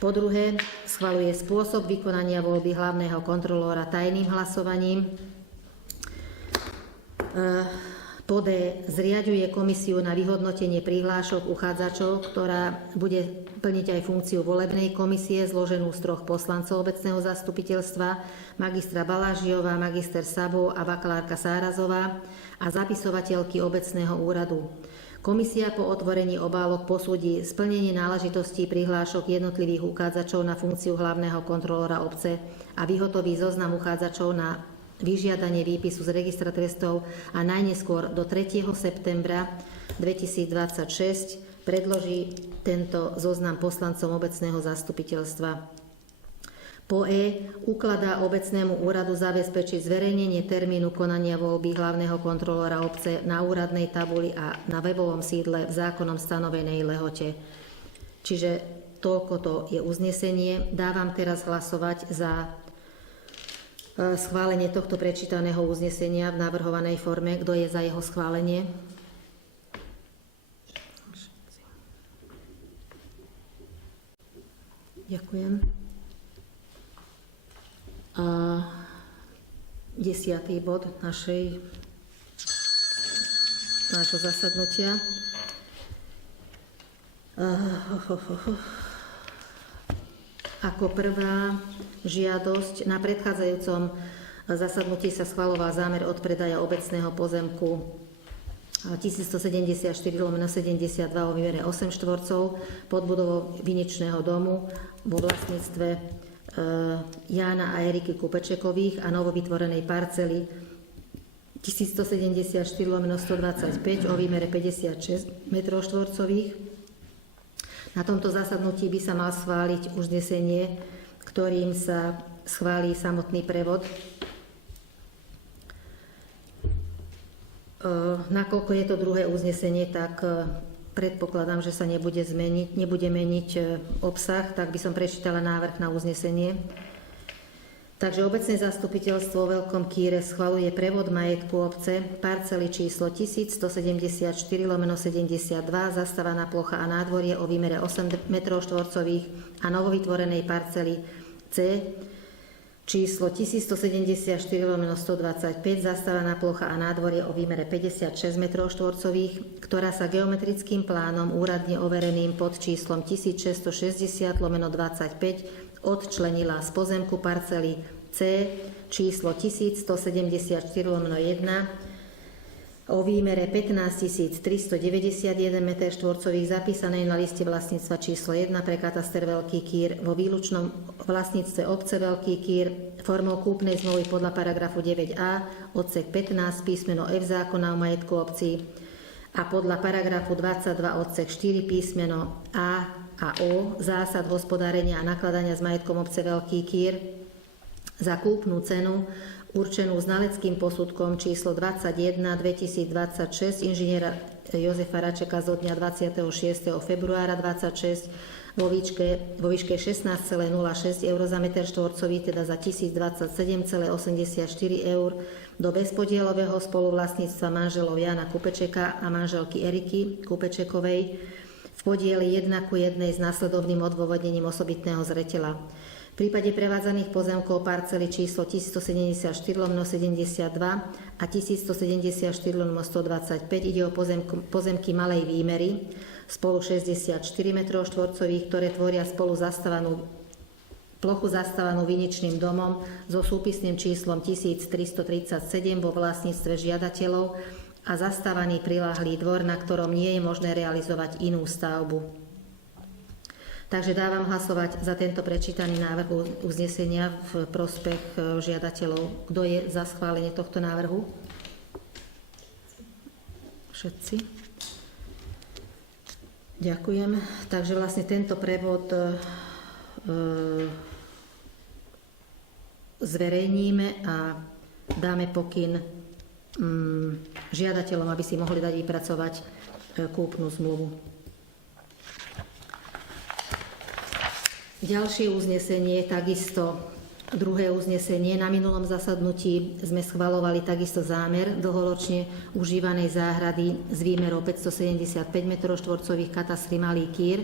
Po druhé, schvaľuje spôsob vykonania voľby hlavného kontrolóra tajným hlasovaním. Po D, zriaďuje komisiu na vyhodnotenie prihlášok uchádzačov, ktorá bude plniť aj funkciu volebnej komisie zloženú z 3 poslancov obecného zastupiteľstva, magistra Balážiová, magister Sabo a bakalárka Sárazová a zapisovateľky obecného úradu. Komisia po otvorení obálok posúdi splnenie náležitostí prihlášok jednotlivých uchádzačov na funkciu hlavného kontrolóra obce a vyhotoví zoznam uchádzačov na vyžiadanie výpisu z registra trestov a najneskôr do 3. septembra 2026 predloží tento zoznam poslancom obecného zastupiteľstva. Po E, ukladá obecnému úradu zabezpečiť zverejnenie termínu konania voľby hlavného kontrolóra obce na úradnej tabuli a na webovom sídle v zákonom stanovenej lehote. Čiže toľkoto je uznesenie. Dávam teraz hlasovať za schválenie tohto prečítaného uznesenia v navrhovanej forme. Kto je za jeho schválenie? Ďakujem. A 10. bod nášho zasadnutia. Ako prvá žiadosť na predchádzajúcom zasadnutí sa schvaľoval zámer odpredaja obecného pozemku 1174/72 o výmere 8 štvorcov pod budovou viničného domu vo vlastníctve Jána a Eriky Kupečekových a novovytvorenej parcely 1174/125 o výmere 56 m². Na tomto zasadnutí by sa mal schváliť uznesenie, ktorým sa schválí samotný prevod. Nakoľko je to druhé uznesenie, tak predpokladám, že sa nebude meniť obsah, tak by som prečítala návrh na uznesenie. Takže obecné zastupiteľstvo v Veľkom Kýre schvaľuje prevod majetku obce, parcely číslo 1174/72, zastávaná plocha a nádvorie o výmere 8 m² a novovytvorenej parcely C číslo 1174/125, zastávaná plocha a nádvorie o výmere 56 m², ktorá sa geometrickým plánom úradne overeným pod číslom 1660/25 odčlenila z pozemku parcely C číslo 1174/1 o výmere 15 391 m², zapísanej na liste vlastníctva číslo 1 pre kataster Veľký Kýr vo výlučnom vlastníctve obce Veľký Kýr formou kúpnej zmluvy podľa paragrafu 9a odsek 15 písmeno F zákona o majetku obcí a podľa paragrafu 22 odsek 4 písmeno A O zásad hospodárenia a nakladania s majetkom obce Veľký Kýr za kúpnu cenu určenú znaleckým posudkom číslo 21/2026 inžiniera Jozefa Račeka zo dňa 26. februára 26 vo výške 16,06 eur za meter štvorcový, teda za 1027,84 eur do bezpodielového spoluvlastníctva manželov Jana Kupečeka a manželky Eriky Kupečekovej v podieli 1:1 s následovným odôvodnením osobitného zreteľa. V prípade prevádzaných pozemkov parcely číslo 1174/72 a 1174/125 ide o pozemky malej výmery spolu 64 m², ktoré tvoria spolu plochu zastávanú viničným domom so súpisným číslom 1337 vo vlastníctve žiadateľov a zastávaný priľahlý dvor, na ktorom nie je možné realizovať inú stavbu. Takže dávam hlasovať za tento prečítaný návrh uznesenia v prospech žiadateľov. Kto je za schválenie tohto návrhu? Všetci. Ďakujem. Takže vlastne tento prevod zverejníme a dáme pokyn žiadateľom, aby si mohli dať vypracovať kúpnu zmluvu. Ďalšie uznesenie, takisto druhé uznesenie. Na minulom zasadnutí sme schvaľovali takisto zámer dlhoročne užívanej záhrady s výmerou 575 m2 katastri Malý Kýr,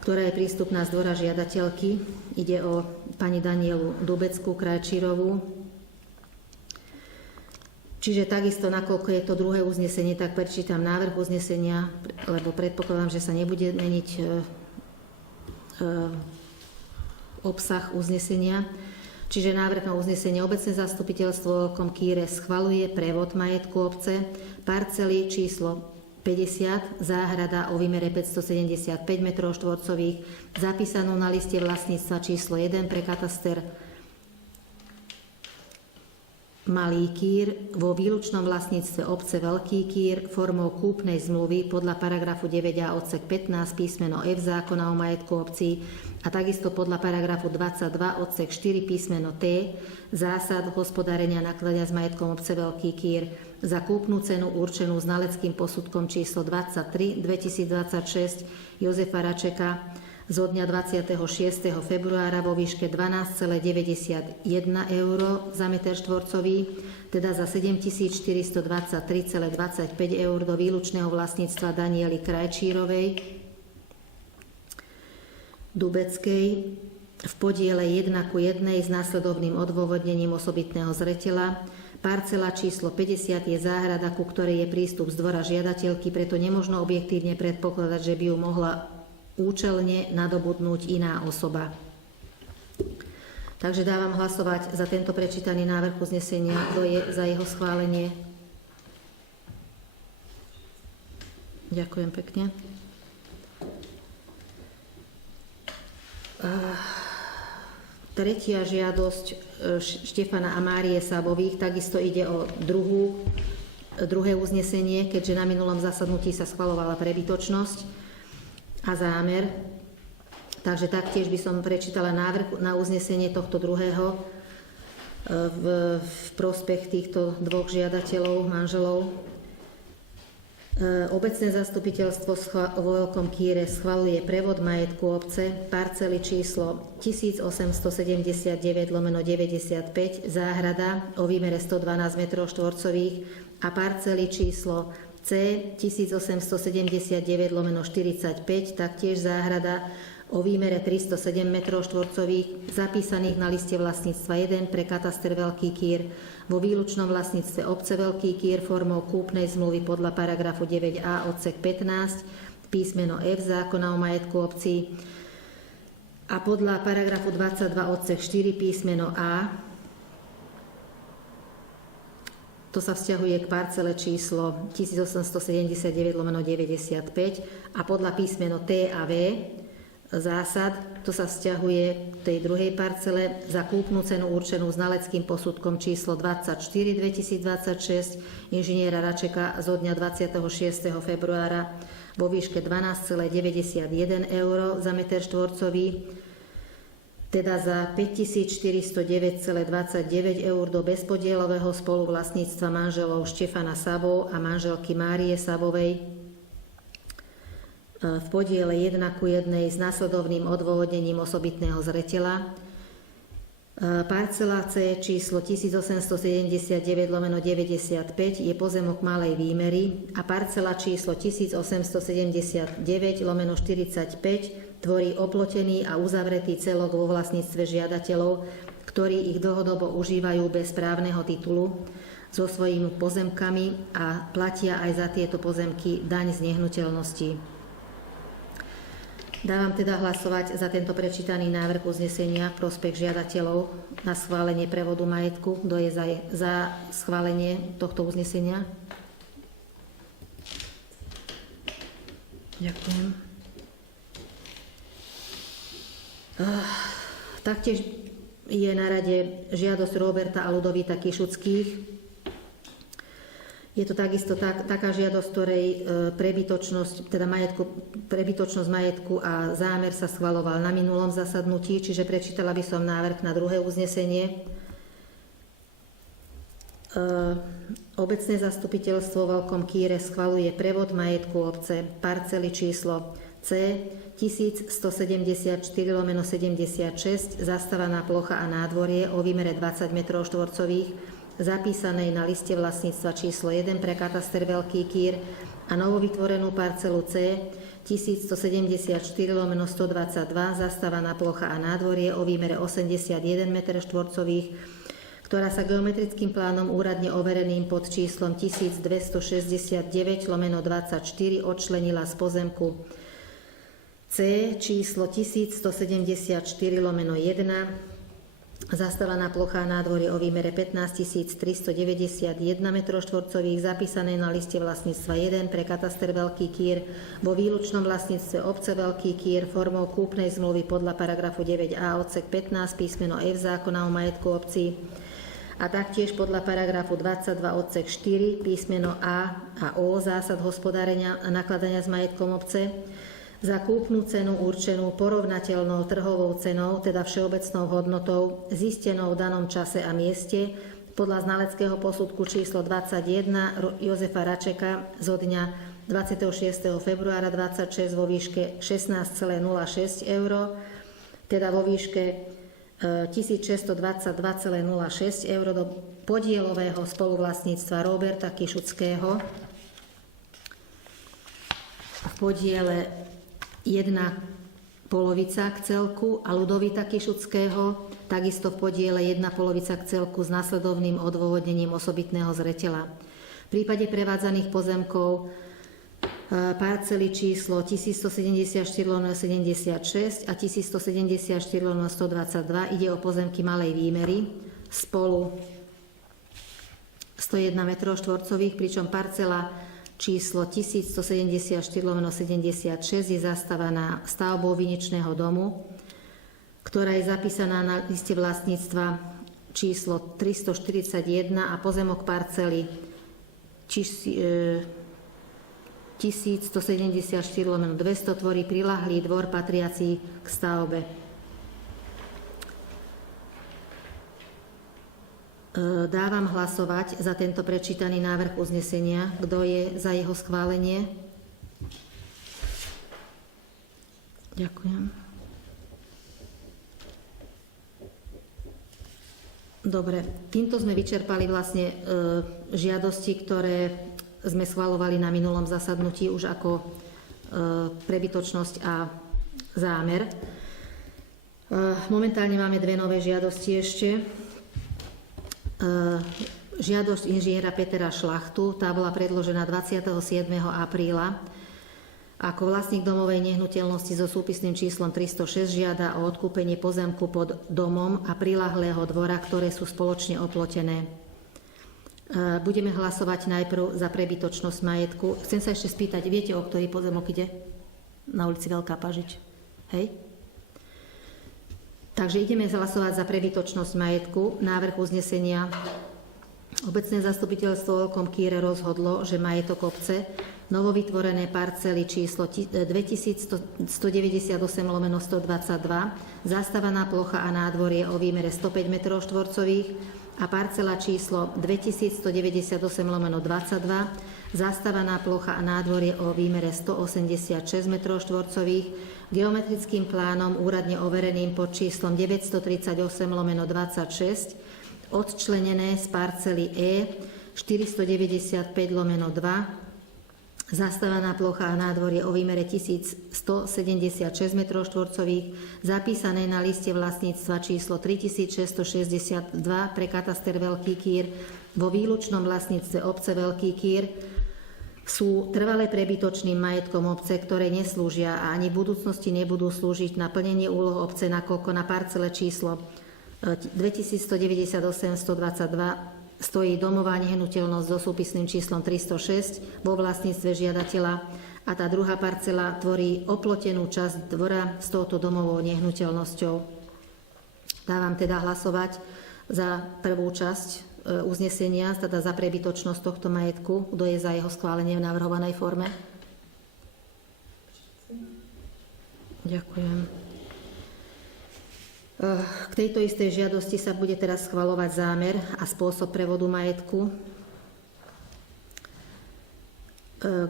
ktorá je prístupná z dvora žiadateľky. Ide o pani Danielu Dubeckú Krajčírovú. Čiže takisto, nakoľko je to druhé uznesenie, tak prečítam návrh uznesenia, lebo predpokladám, že sa nebude meniť obsah uznesenia. Čiže návrh na uznesenie: obecné zastupiteľstvo Veľkom Kýre schvaľuje prevod majetku obce, parcely číslo 50, záhrada o výmere 575 m2, zapísanú na liste vlastníctva číslo 1 pre kataster Malý Kýr vo výlučnom vlastníctve obce Veľký Kýr formou kúpnej zmluvy podľa paragrafu 9a odsek 15 písmeno F zákona o majetku obcí a takisto podľa paragrafu 22 odsek 4 písmeno T zásad hospodárenia nakladania s majetkom obce Veľký Kýr za kúpnu cenu určenú znaleckým posudkom číslo 23 2026 Jozefa Račeka zo dňa 26. februára vo výške 12,91 eur za meter štvorcový, teda za 7423,25 eur do výlučného vlastníctva Daniely Krajčírovej Dubeckej v podiele 1:1 s následovným odôvodnením osobitného zreteľa. Parcela číslo 50 je záhrada, ku ktorej je prístup z dvora žiadateľky, preto nemožno objektívne predpokladať, že by ju mohla účelne nadobudnúť iná osoba. Takže dávam hlasovať za tento prečítaný návrh uznesenia. Kto je za jeho schválenie? Ďakujem pekne. Tretia žiadosť Štefana a Márie Sabových, takisto ide o druhé uznesenie, keďže na minulom zasadnutí sa schvaľovala prebytočnosť a zámer. Takže taktiež by som prečítala návrh na uznesenie tohto druhého v prospech týchto dvoch žiadateľov, manželov. Obecné zastupiteľstvo vo Veľkom Kýre schvaľuje prevod majetku obce, parcely číslo 1879/95, záhrada o výmere 112 m2 a parcely číslo C 1879/45, taktiež záhrada o výmere 307 m2, zapísaných na liste vlastníctva 1 pre kataster Veľký Kýr vo výlučnom vlastníctve obce Veľký Kýr formou kúpnej zmluvy podľa paragrafu 9a odsek 15 písmeno F zákona o majetku obcí a podľa paragrafu 22 odsek 4 písmeno A. To sa vzťahuje k parcele číslo 1879/95 a podľa písmeno T a V zásad, to sa vzťahuje k tej druhej parcele za kúpnu cenu určenú znaleckým posudkom číslo 24 2026 inžiniera Račeka zo dňa 26. februára vo výške 12,91 eur za meter štvorcový, teda za 5409,29 eur do bezpodielového spoluvlastníctva manželov Štefana Sabov a manželky Márie Sabovej v podiele 1:1 s následovným odôvodnením osobitného zreteľa. Parcela C číslo 1879/95 je pozemok malej výmery a parcela číslo 1879/45 tvorí oplotený a uzavretý celok vo vlastníctve žiadateľov, ktorí ich dlhodobo užívajú bez právneho titulu so svojimi pozemkami a platia aj za tieto pozemky daň z nehnuteľností. Dávam teda hlasovať za tento prečítaný návrh uznesenia v prospech žiadateľov na schválenie prevodu majetku. Kto je za schválenie tohto uznesenia? Ďakujem. Taktiež je na rade žiadosť Roberta a Ľudovita Kišuckých. Je to takisto taká žiadosť, ktorej prebytočnosť majetku a zámer sa schvaľoval na minulom zasadnutí, čiže prečítala by som návrh na druhé uznesenie. Obecné zastupiteľstvo v Veľkom Kýre schvaľuje prevod majetku obce parcely číslo C 1174/76 zastávaná plocha a nádvorie o výmere 20 m2 zapísanej na liste vlastníctva číslo 1 pre kataster Veľký Kýr a novovytvorenú parcelu C 1174/122 zastávaná plocha a nádvorie o výmere 81 m2, ktorá sa geometrickým plánom úradne overeným pod číslom 1269/24 odčlenila z pozemku C číslo 1174/1 zastávaná plocha a nádvorie o výmere 15 391 m2 zapísané na liste vlastníctva 1 pre kataster Veľký Kýr vo výlučnom vlastníctve obce Veľký Kýr formou kúpnej zmluvy podľa paragrafu 9a odsek 15 písmeno F zákona o majetku obcí a taktiež podľa paragrafu 22 odsek 4 písmeno A a O zásad hospodárenia a nakladania s majetkom obce za kúpnu cenu určenú porovnateľnou trhovou cenou, teda všeobecnou hodnotou, zistenou v danom čase a mieste, podľa znaleckého posudku číslo 21 Jozefa Račeka zo dňa 26. februára 26 vo výške 16,06 eur, teda vo výške 1622,06 eur do podielového spoluvlastníctva Roberta Kišuckého v podiele 1/2 k celku a Ľudovita Kišuckého takisto v podiele 1/2 k celku s nasledovným odôvodnením osobitného zreteľa. V prípade prevádzaných pozemkov parcely číslo 1174/76 a 1174/122 ide o pozemky malej výmery spolu 101 m2, pričom parcela číslo 1174/76 je zastávaná stavbou viničného domu, ktorá je zapísaná na liste vlastníctva číslo 341 a pozemok parcely 1174/200 tvorí priľahlý dvor patriaci k stavbe. Dávam hlasovať za tento prečítaný návrh uznesenia. Kto je za jeho schválenie? Ďakujem. Dobre, týmto sme vyčerpali vlastne žiadosti, ktoré sme schvaľovali na minulom zasadnutí už ako prebytočnosť a zámer. Momentálne máme dve nové žiadosti ešte. Žiadosť inžiniera Petra Šlachtu, tá bola predložená 27. apríla. Ako vlastník domovej nehnuteľnosti so súpisným číslom 306 žiada o odkúpenie pozemku pod domom a priľahlého dvora, ktoré sú spoločne oplotené. Budeme hlasovať najprv za prebytočnosť majetku. Chcem sa ešte spýtať, viete, o ktorý pozemok ide? Na ulici Veľká Pažič. Hej? Takže ideme hlasovať za prebytočnosť majetku. Návrh uznesenia. Obecné zastupiteľstvo Veľkom Kýre rozhodlo, že majetok obce novovytvorené parcely číslo 2198/122 zastávaná plocha a nádvorie o výmere 105 m2 a parcela číslo 2198/22 zastávaná plocha a nádvorie o výmere 186 m2 geometrickým plánom úradne overeným pod číslom 938/26 odčlenené z parcely E 495/2 zastávaná plocha a nádvorie o výmere 1176 m2 zapísané na liste vlastníctva číslo 3662 pre kataster Veľký Kýr vo výlučnom vlastníctve obce Veľký Kýr sú trvale prebytočným majetkom obce, ktoré neslúžia a ani v budúcnosti nebudú slúžiť na plnenie úloh obce, nakoľko na parcele číslo 2198/122 stojí domová nehnuteľnosť so súpisným číslom 306 vo vlastníctve žiadateľa a tá druhá parcela tvorí oplotenú časť dvora s touto domovou nehnuteľnosťou. Dávam teda hlasovať za prvú časť uznesenia, teda za prebytočnosť tohto majetku. Kto je za jeho schválenie v navrhovanej forme? Ďakujem. K tejto istej žiadosti sa bude teraz schvaľovať zámer a spôsob prevodu majetku,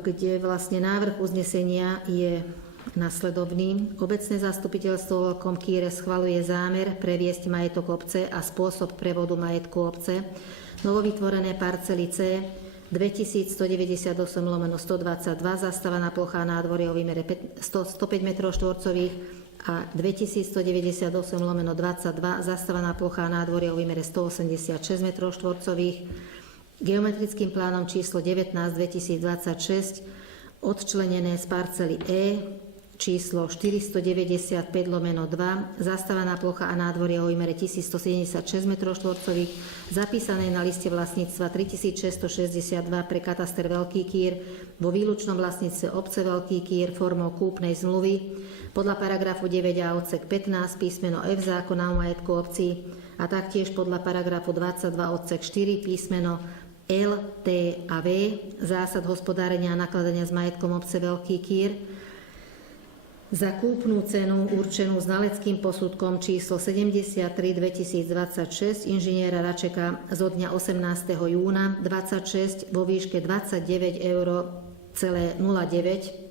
kde vlastne návrh uznesenia je nasledovný. Obecné zastupiteľstvo vo Veľkom Kýre schvaľuje zámer previesť majetok obce a spôsob prevodu majetku obce. Novovytvorené parcely C 2198/122, zastávaná plocha a nádvorie o výmere 105 m2 a 2198/22, zastávaná plocha a nádvorie o výmere 186 m2, geometrickým plánom číslo 19 2026 odčlenené z parcely E číslo 495/2, zastávaná plocha a nádvorie o výmere 1176 m2, zapísané na liste vlastníctva 3662 pre kataster Veľký Kýr vo výlučnom vlastníctve obce Veľký Kýr formou kúpnej zmluvy podľa paragrafu 9a odsek 15 písmeno F zákona o majetku obcí a taktiež podľa paragrafu 22 odsek 4 písmeno L, T a V zásad hospodárenia a nakladania s majetkom obce Veľký Kýr za kúpnu cenu určenú znaleckým posudkom číslo 73 2026 inžiniera Račeka zo dňa 18. júna 26 vo výške 29,09 €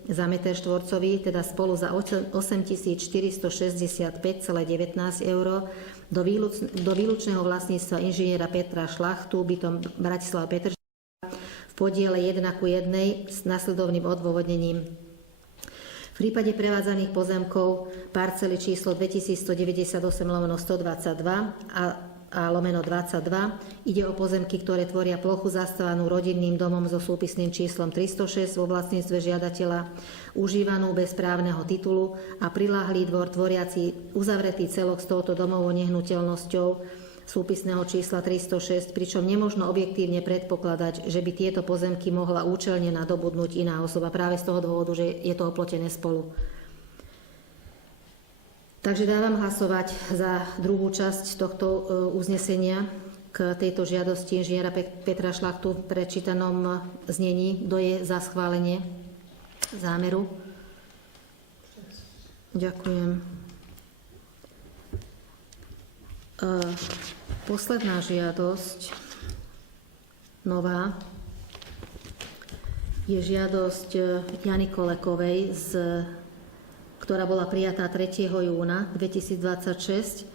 za meter štvorcový, teda spolu za 8465,19 € do výlučného vlastníctva inžiniera Petra Šlachtu, bytom Bratislava Petržalka v podiele 1:1 s nasledovným odôvodnením. V prípade prevádzaných pozemkov parcely číslo 2198/122 a /22 ide o pozemky, ktoré tvoria plochu zastávanú rodinným domom so súpisným číslom 306 vo vlastníctve žiadateľa, užívanú bez právneho titulu a priláhlý dvor tvoriaci uzavretý celok s touto domovou nehnuteľnosťou súpisného čísla 306, pričom nemožno objektívne predpokladať, že by tieto pozemky mohla účelne nadobudnúť iná osoba práve z toho dôvodu, že je to oplotené spolu. Takže dávam hlasovať za druhú časť tohto uznesenia k tejto žiadosti inžiniera Petra Šlachtu v prečítanom znení. Kto je za schválenie zámeru? Ďakujem. Posledná žiadosť, nová, je žiadosť Jany Kolekovej, ktorá bola prijatá 3. júna 2026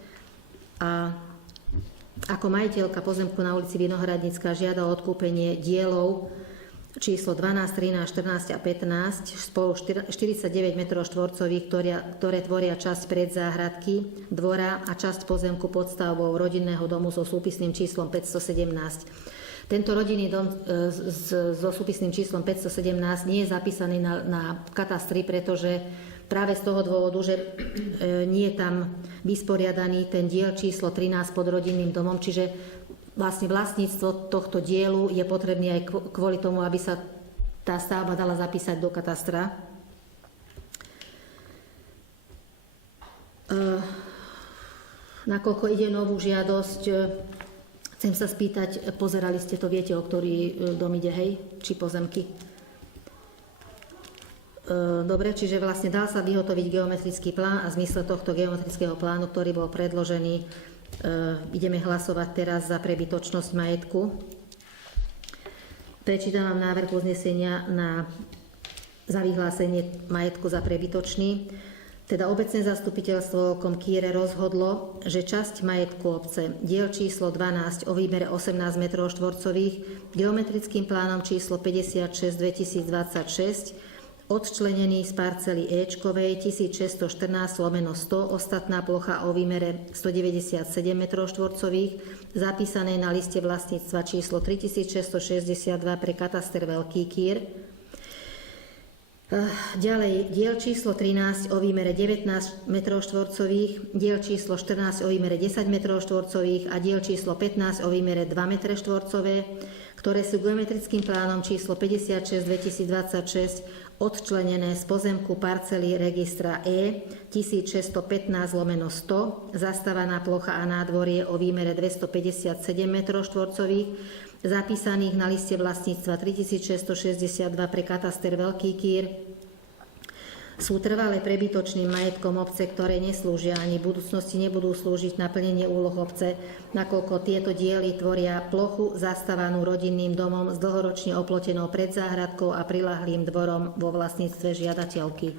a ako majiteľka pozemku na ulici Vinohradnícka žiada o odkúpenie dielov číslo 12, 13, 14 a 15 spolu 49 m2, ktoré tvoria časť predzáhradky, dvora a časť pozemku pod stavbou rodinného domu so súpisným číslom 517. Tento rodinný dom so súpisným číslom 517 nie je zapísaný na katastri, pretože práve z toho dôvodu, že nie je tam vysporiadaný ten diel číslo 13 pod rodinným domom, čiže vlastne vlastníctvo tohto dielu je potrebné aj kvôli tomu, aby sa tá stavba dala zapísať do katastra. Nakoľko ide novú žiadosť, chcem sa spýtať, pozerali ste to, viete, o ktorý dom ide, hej? Či pozemky? Dobre, čiže vlastne dal sa vyhotoviť geometrický plán a v zmysle tohto geometrického plánu, ktorý bol predložený, ideme hlasovať teraz za prebytočnosť majetku. Prečítam vám návrh uznesenia za vyhlásenie majetku za prebytočný. Teda obecné zastupiteľstvo Veľkom Kýre rozhodlo, že časť majetku obce, diel číslo 12 o výmere 18 m2, geometrickým plánom číslo 56 2026 odčlenený z parcely Ečkovej 1614/100, ostatná plocha o výmere 197 m2, zapísanej na liste vlastníctva číslo 3662 pre kataster Veľký Kýr. Ďalej, diel číslo 13 o výmere 19 m2, diel číslo 14 o výmere 10 m2 a diel číslo 15 o výmere 2 m2, ktoré sú geometrickým plánom číslo 56 2026 odčlenené z pozemku parcely registra E 1615/100, zastávaná plocha a nádvorie o výmere 257 m2, zapísaných na liste vlastníctva 3662 pre kataster Veľký Kýr sú trvale prebytočným majetkom obce, ktoré neslúžia ani v budúcnosti nebudú slúžiť na plnenie úloh obce, nakoľko tieto diely tvoria plochu zastávanú rodinným domom s dlhoročne oplotenou predzáhradkou a prilahlým dvorom vo vlastníctve žiadateľky.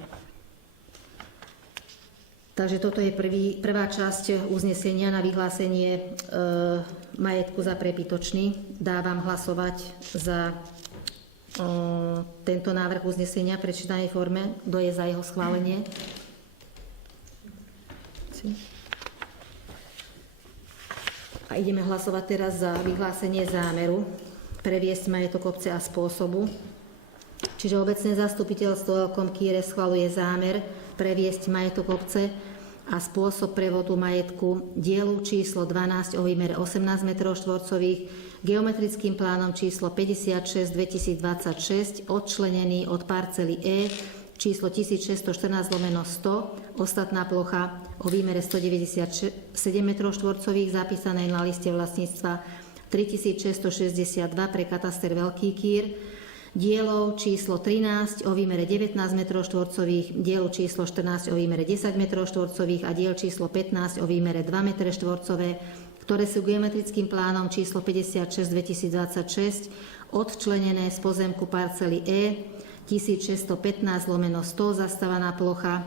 Takže toto je prvá časť uznesenia na vyhlásenie majetku za prebytočný. Dávam hlasovať za tento návrh uznesenia v prečítanej forme. Kto je za jeho schválenie? A ideme hlasovať teraz za vyhlásenie zámeru previesť majetok obce a spôsobu. Čiže obecné zastupiteľstvo Veľkom Kýre schvaľuje zámer previesť majetok obce a spôsob prevodu majetku dielu číslo 12 o výmere 18 m2 geometrickým plánom číslo 56 2026 odčlenený od parcely E číslo 1614/100 ostatná plocha o výmere 197 m2 zapísanej na liste vlastníctva 3662 pre kataster Veľký Kýr, dielov číslo 13 o výmere 19 m2, dielu číslo 14 o výmere 10 m2 a diel číslo 15 o výmere 2 m2, ktoré sú geometrickým plánom číslo 56 2026 odčlenené z pozemku parcely E 1615/100 zastávaná plocha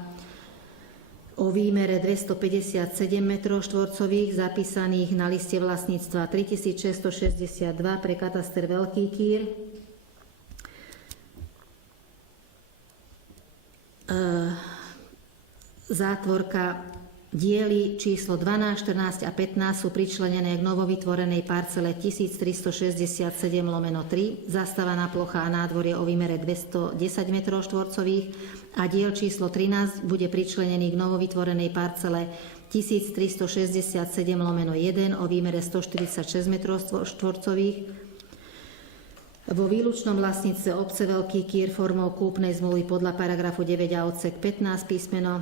o výmere 257 m2 zapísaných na liste vlastníctva 3662 pre kataster Veľký Kýr, zátvorka diely číslo 12, 14 a 15 sú pričlenené k novovytvorenej parcele 1367/3, zastávaná plocha a nádvorie o výmere 210 m2 a diel číslo 13 bude pričlenený k novovytvorenej parcele 1367/1 o výmere 146 m2. Vo výlučnom vlastníctve obce Veľký Kýr formou kúpnej zmluvy podľa paragrafu 9a odsek 15 písmeno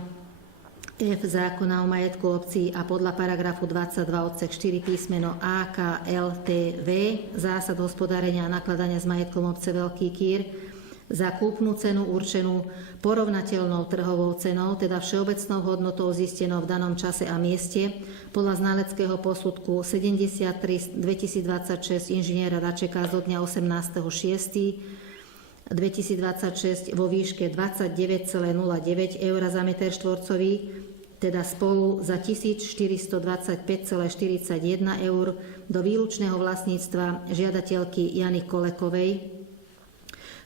F zákona o majetku obcí a podľa paragrafu 22 odsek 4 písmeno A, K, L, T, V zásad hospodárenia a nakladania s majetkom obce Veľký Kýr za kúpnu cenu určenú porovnateľnou trhovou cenou, teda všeobecnou hodnotou zistenou v danom čase a mieste podľa znaleckého posudku 73/2026 inžiniera Dačeka zo dňa 18.6.2026 vo výške 29,09 eur za meter štvorcový, teda spolu za 1425,41 eur do výlučného vlastníctva žiadateľky Jany Kolekovej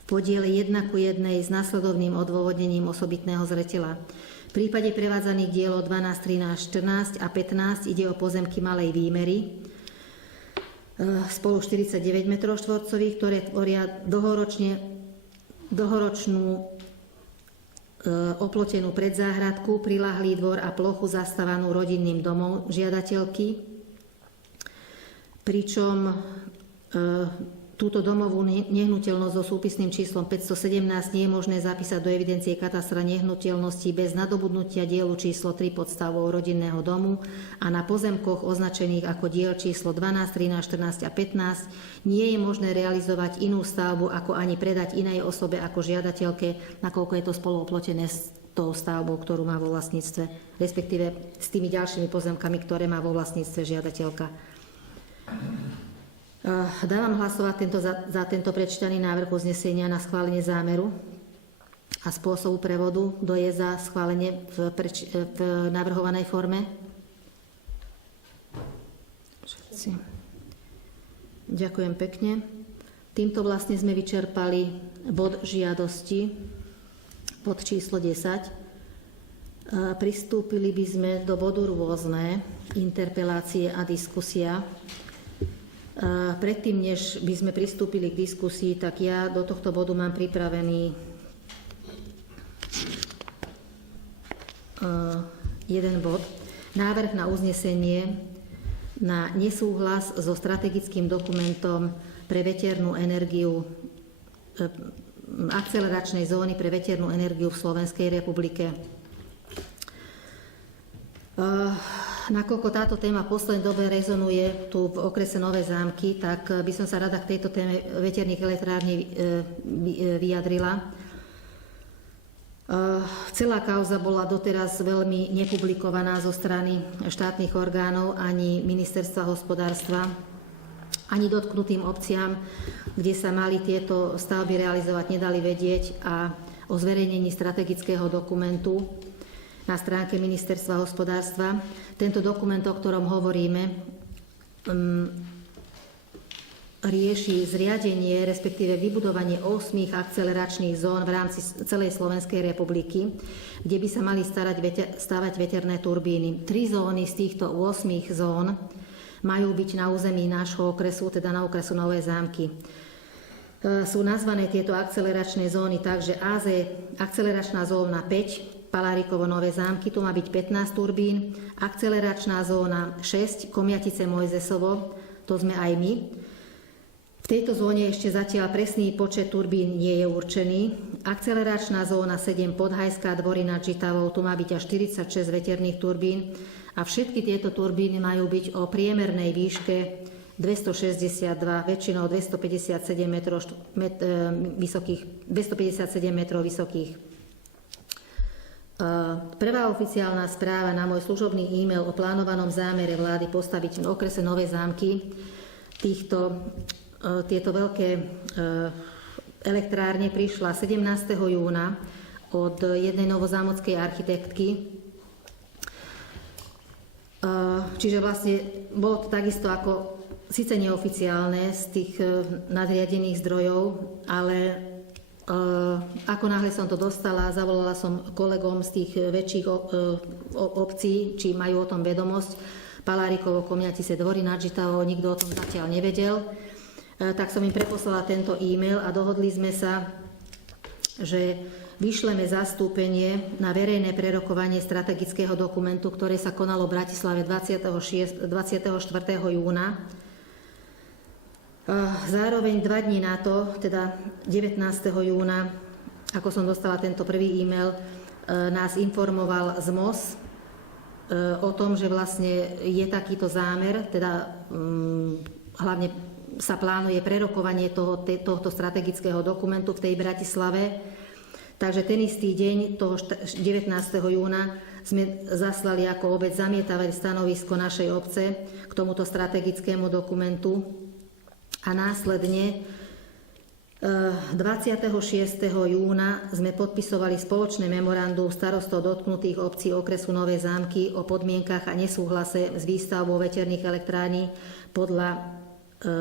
v podiele 1:1 s nasledovným odôvodnením osobitného zreteľa. V prípade prevádzaných dielov 12, 13, 14 a 15 ide o pozemky malej výmery spolu 49 m2, ktoré tvoria dlhoročnú oplotenú predzáhradku, prilahlý dvor a plochu zastávanú rodinným domom žiadateľky, pričom túto domovú nehnuteľnosť so súpisným číslom 517 nie je možné zapísať do evidencie katastra nehnuteľností bez nadobudnutia dielu číslo 3 podstavou rodinného domu a na pozemkoch označených ako diel číslo 12, 13, 14 a 15 nie je možné realizovať inú stavbu ako ani predať inej osobe ako žiadateľke, nakoľko je to spoluoplotené s tou stavbou, ktorú má vo vlastníctve, respektíve s tými ďalšími pozemkami, ktoré má vo vlastníctve žiadateľka. Dávam hlasovať za tento prečítaný návrh uznesenia na schválenie zámeru a spôsobu prevodu. Kto je za schválenie v navrhovanej forme? Všetci. Ďakujem pekne. Týmto vlastne sme vyčerpali bod žiadosti pod číslo 10. Pristúpili by sme do bodu rôzne, interpelácie a diskusia. Predtým, než by sme pristúpili k diskusii, tak ja do tohto bodu mám pripravený jeden bod. Návrh na uznesenie na nesúhlas so strategickým dokumentom pre veternú energiu, akceleračnej zóny pre veternú energiu v Slovenskej republike. Nakoľko táto téma v poslednej dobe rezonuje tu v okrese Nové Zámky, tak by som sa rada k tejto téme veterných elektrární vyjadrila. Celá kauza bola doteraz veľmi nepublikovaná zo strany štátnych orgánov ani ministerstva hospodárstva, ani dotknutým obciam, kde sa mali tieto stavby realizovať, nedali vedieť a o zverejnení strategického dokumentu na stránke ministerstva hospodárstva. Tento dokument, o ktorom hovoríme, rieši zriadenie, respektíve vybudovanie 8 akceleračných zón v rámci celej Slovenskej republiky, kde by sa mali stavať veterné turbíny. 3 zóny z týchto 8 zón majú byť na území nášho okresu, teda na okresu Nové Zámky. Sú nazvané tieto akceleračné zóny tak, že AZ, akceleračná zóna 5, Palárikovo Nové Zámky, tu má byť 15 turbín, akceleračná zóna 6, Komjatice Mojzesovo, to sme aj my. V tejto zóne ešte zatiaľ presný počet turbín nie je určený. Akceleračná zóna 7 Podhajská Dvory nad Žitavou, tu má byť až 46 veterných turbín a všetky tieto turbíny majú byť o priemernej výške 262, väčšinou 257 metrov vysokých. Prvá oficiálna správa na môj služobný e-mail o plánovanom zámere vlády postaviť v okrese Nové Zámky tieto veľké elektrárne prišla 17. júna od jednej novozámodskej architektky. Čiže vlastne bolo to takisto ako síce neoficiálne z tých nadriadených zdrojov, ale ako náhle som to dostala, zavolala som kolegom z tých väčších obcí, či majú o tom vedomosť. Palárikovo, Komjatice, Dvory nad Žitavou, nikto o tom zatiaľ nevedel. Tak som im preposlala tento e-mail a dohodli sme sa, že vyšleme zastúpenie na verejné prerokovanie strategického dokumentu, ktoré sa konalo v Bratislave 24. júna. Zároveň 2 dní na to, teda 19. júna, ako som dostala tento prvý e-mail, nás informoval ZMOS o tom, že vlastne je takýto zámer, teda hlavne sa plánuje prerokovanie tohto strategického dokumentu v tej Bratislave. Takže ten istý deň, toho 19. júna, sme zaslali ako obec zamietavé stanovisko našej obce k tomuto strategickému dokumentu a následne 26. júna sme podpisovali spoločné memorandum starostov dotknutých obcí okresu Nové Zámky o podmienkach a nesúhlase s výstavbou veterných elektrární podľa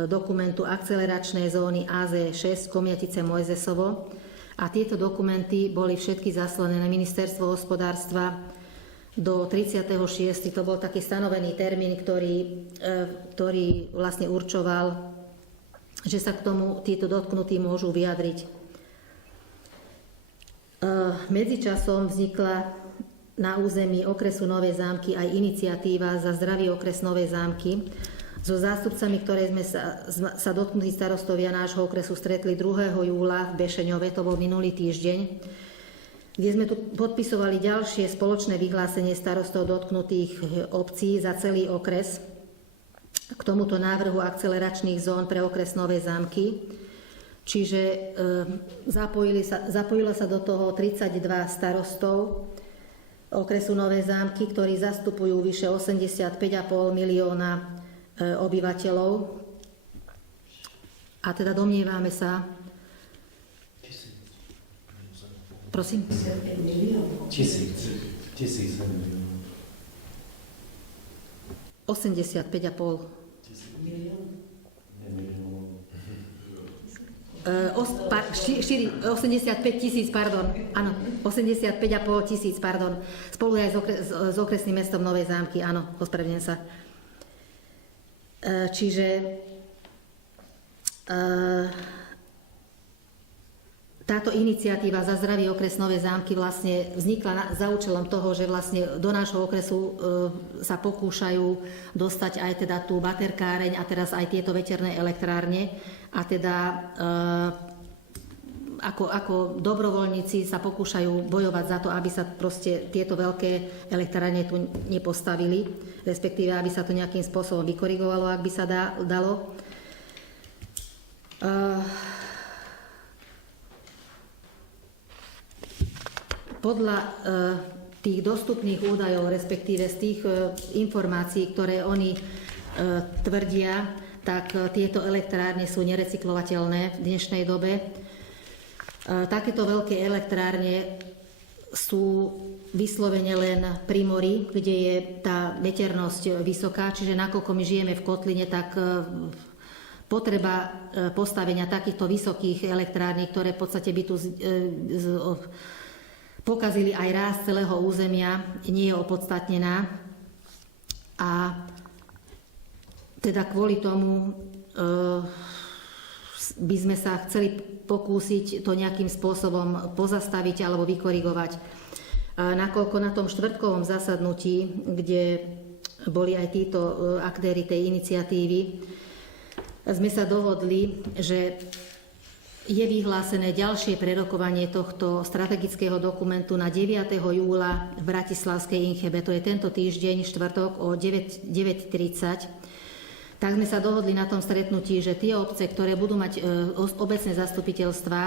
dokumentu akceleračnej zóny AZ6 Komjatice Mojzesovo a tieto dokumenty boli všetky zaslané na ministerstvo hospodárstva do 36. To bol taký stanovený termín, ktorý vlastne určoval, že sa k tomu títo dotknutí môžu vyjadriť. Medzičasom vznikla na území okresu Nové Zámky aj iniciatíva za zdravý okres Nové Zámky, so zástupcami, ktoré sme sa dotknutí starostovia nášho okresu stretli 2. júla v Bešeňove, to bol minulý týždeň, kde sme tu podpisovali ďalšie spoločné vyhlásenie starostov dotknutých obcí za celý okres k tomuto návrhu akceleračných zón pre okres Nové Zámky. Čiže zapojilo sa do toho 32 starostov okresu Nové Zámky, ktorí zastupujú vyše 85,5 milióna obyvateľov. A teda domnievame sa... Prosím? 1000 miliónov. 85,5. Miliónov. 85 000, pardon. Áno, 85,5 tisíc, pardon. Spolu aj s okresným mestom Nové Zámky, áno, ospravedlňujem sa. Čiže táto iniciatíva za zdravý okres Nové Zámky vlastne vznikla za účelom toho, že vlastne do nášho okresu sa pokúšajú dostať aj teda tú baterkáreň a teraz aj tieto veterné elektrárne a teda ako dobrovoľníci sa pokúšajú bojovať za to, aby sa proste tieto veľké elektrárne tu nepostavili, respektíve aby sa to nejakým spôsobom vykorigovalo, ak by sa dalo. Podľa tých dostupných údajov, respektíve z tých informácií, ktoré oni tvrdia, tak tieto elektrárne sú nerecyklovateľné v dnešnej dobe. Takéto veľké elektrárne sú vyslovene len pri mori, kde je tá veternosť vysoká, čiže nakoľko my žijeme v kotline, tak potreba postavenia takýchto vysokých elektrární, ktoré v podstate by tu pokazili aj rást celého územia, nie je opodstatnená. A teda kvôli tomu by sme sa chceli pokúsiť to nejakým spôsobom pozastaviť alebo vykorigovať. Nakoľko na tom štvrtkovom zasadnutí, kde boli aj títo aktéri tej iniciatívy, sme sa dohodli, že je vyhlásené ďalšie prerokovanie tohto strategického dokumentu na 9. júla v Bratislavskej Inchebe. To je tento týždeň, štvrtok o 9:30. Tak sme sa dohodli na tom stretnutí, že tie obce, ktoré budú mať obecné zastupiteľstvá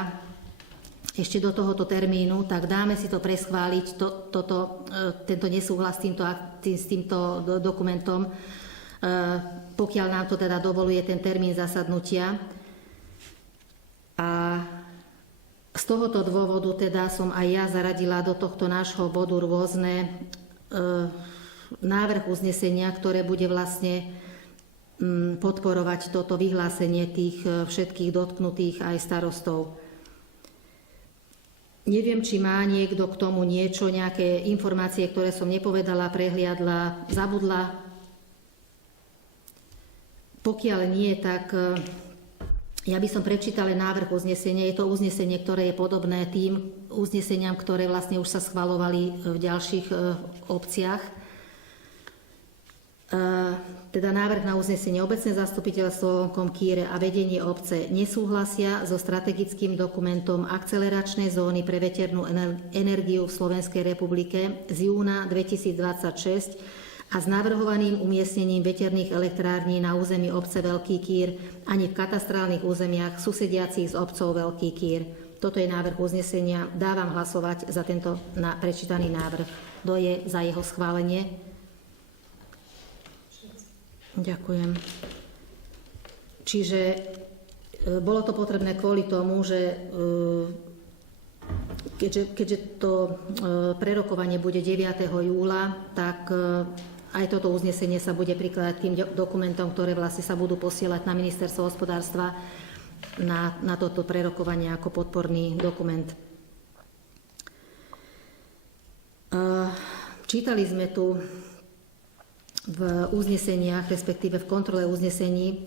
ešte do tohoto termínu, tak dáme si to preschváliť, tento nesúhlas s týmto dokumentom, pokiaľ nám to teda dovoluje ten termín zasadnutia. A z tohoto dôvodu teda som aj ja zaradila do tohto nášho bodu rôzne návrh uznesenia, ktoré bude vlastne podporovať toto vyhlásenie tých všetkých dotknutých aj starostov. Neviem, či má niekto k tomu niečo, nejaké informácie, ktoré som nepovedala, prehliadla, zabudla. Pokiaľ nie, tak ja by som prečítala návrh uznesenia. Je to uznesenie, ktoré je podobné tým uzneseniam, ktoré vlastne už sa schvaľovali v ďalších obciach. Teda návrh na uznesenie. Obecné zastupiteľstvo Kýre a vedenie obce nesúhlasia so strategickým dokumentom Akceleračnej zóny pre veternú energiu v Slovenskej republike z júna 2026 a s navrhovaným umiestnením veterných elektrární na území obce Veľký Kýr ani v katastrálnych územiach susediacich s obcov Veľký Kýr. Toto je návrh uznesenia. Dávam hlasovať za tento prečítaný návrh. Kto je za jeho schválenie? Ďakujem. Čiže bolo to potrebné kvôli tomu, že keďže to prerokovanie bude 9. júla, tak aj toto uznesenie sa bude prikladať tým dokumentom, ktoré vlastne sa budú posielať na ministerstvo hospodárstva na toto prerokovanie ako podporný dokument. Čítali sme tu v uzneseniach, respektíve v kontrole uznesení,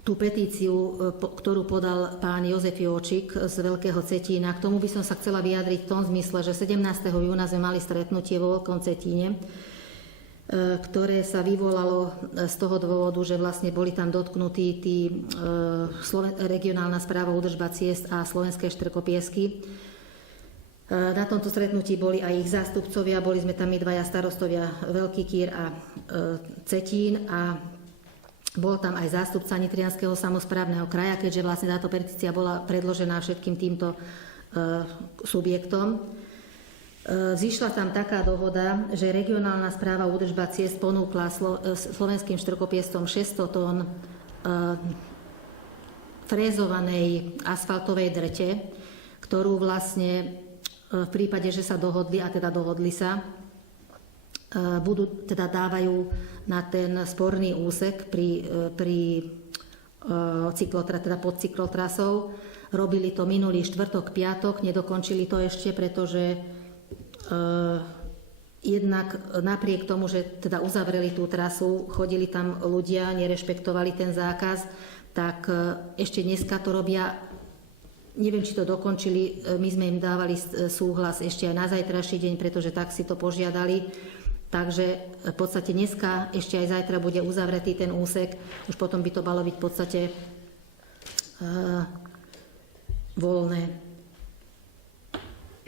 tú petíciu, ktorú podal pán Jozef Jóčik z Veľkého Cetína. K tomu by som sa chcela vyjadriť v tom zmysle, že 17. júna sme mali stretnutie vo Veľkom Cetíne, ktoré sa vyvolalo z toho dôvodu, že vlastne boli tam dotknutí regionálna správa údržba ciest a Slovenské Štrbkopiesky. Na tomto stretnutí boli aj ich zástupcovia, boli sme tam my dvaja starostovia Veľký Kýr a Cetín a bol tam aj zástupca Nitrianskeho samosprávneho kraja, keďže vlastne táto petícia bola predložená všetkým týmto subjektom. Zišla tam taká dohoda, že regionálna správa údržba ciest ponúkla slovenským štrbkopiestom 600 tón frézovanej asfaltovej drete, ktorú vlastne v prípade, že sa dohodli, a teda dohodli sa, dávajú na ten sporný úsek pri teda pod cyklotrasou. Robili to minulý štvrtok, piatok, nedokončili to ešte, pretože jednak napriek tomu, že teda uzavreli tú trasu, chodili tam ľudia, nerešpektovali ten zákaz, tak ešte dneska to robia. Neviem, či to dokončili, my sme im dávali súhlas ešte aj na zajtrajší deň, pretože tak si to požiadali. Takže v podstate dneska, ešte aj zajtra bude uzavretý ten úsek, už potom by to malo byť v podstate voľné.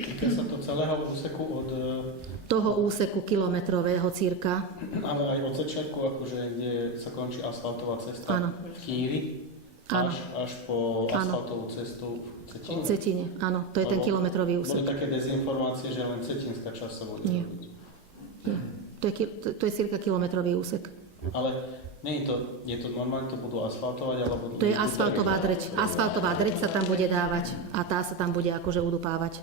Týka sa to celého úseku od... Toho úseku kilometrového cirka. Ale aj od začiatku, akože kde sa končí asfaltová cesta Áno. v Kýri. Áno. až po Áno. asfaltovú cestu v Cetine? V Cetine, áno, to je ten Lebo kilometrový Boli úsek. také dezinformácie, že len cetinská časť sa bude Nie. robiť. Nie. To je cirka kilometrový úsek. Ale nie je to normálne, to budú asfaltovať, alebo... To je asfaltová dreť. Asfaltová dreť sa tam bude dávať a tá sa tam bude akože udupávať.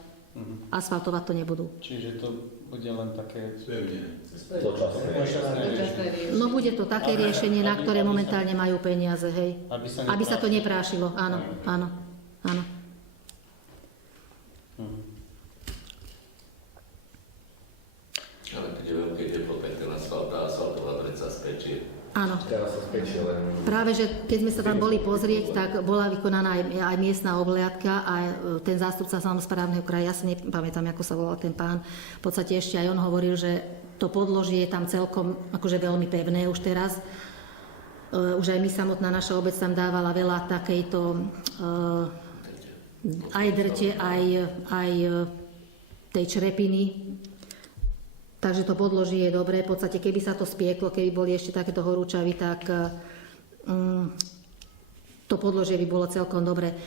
Asfaltovať to nebudú. Čiže to bude len také... Dočasné. Dočasné riešenie. No bude to také riešenie, na ktoré momentálne majú peniaze, hej. Aby sa to neprášilo, áno, áno, áno. Ale keď je veľké teplo, tak ten asfaltová dreť sa spečie. Áno. Teraz sa spečie len... Práve, že keď sme sa tam boli pozrieť, tak bola vykonaná aj miestna obhliadka a ten zástupca samosprávneho kraja, ja si nepamätám, ako sa volal ten pán, v podstate ešte aj on hovoril, že to podložie je tam celkom akože veľmi pevné už teraz. Už aj my samotná naša obec tam dávala veľa takejto aj drte, aj tej črepiny. Takže to podložie je dobré. V podstate, keby sa to spieklo, keby boli ešte takéto horúčavy, tak to podložie by bolo celkom dobré.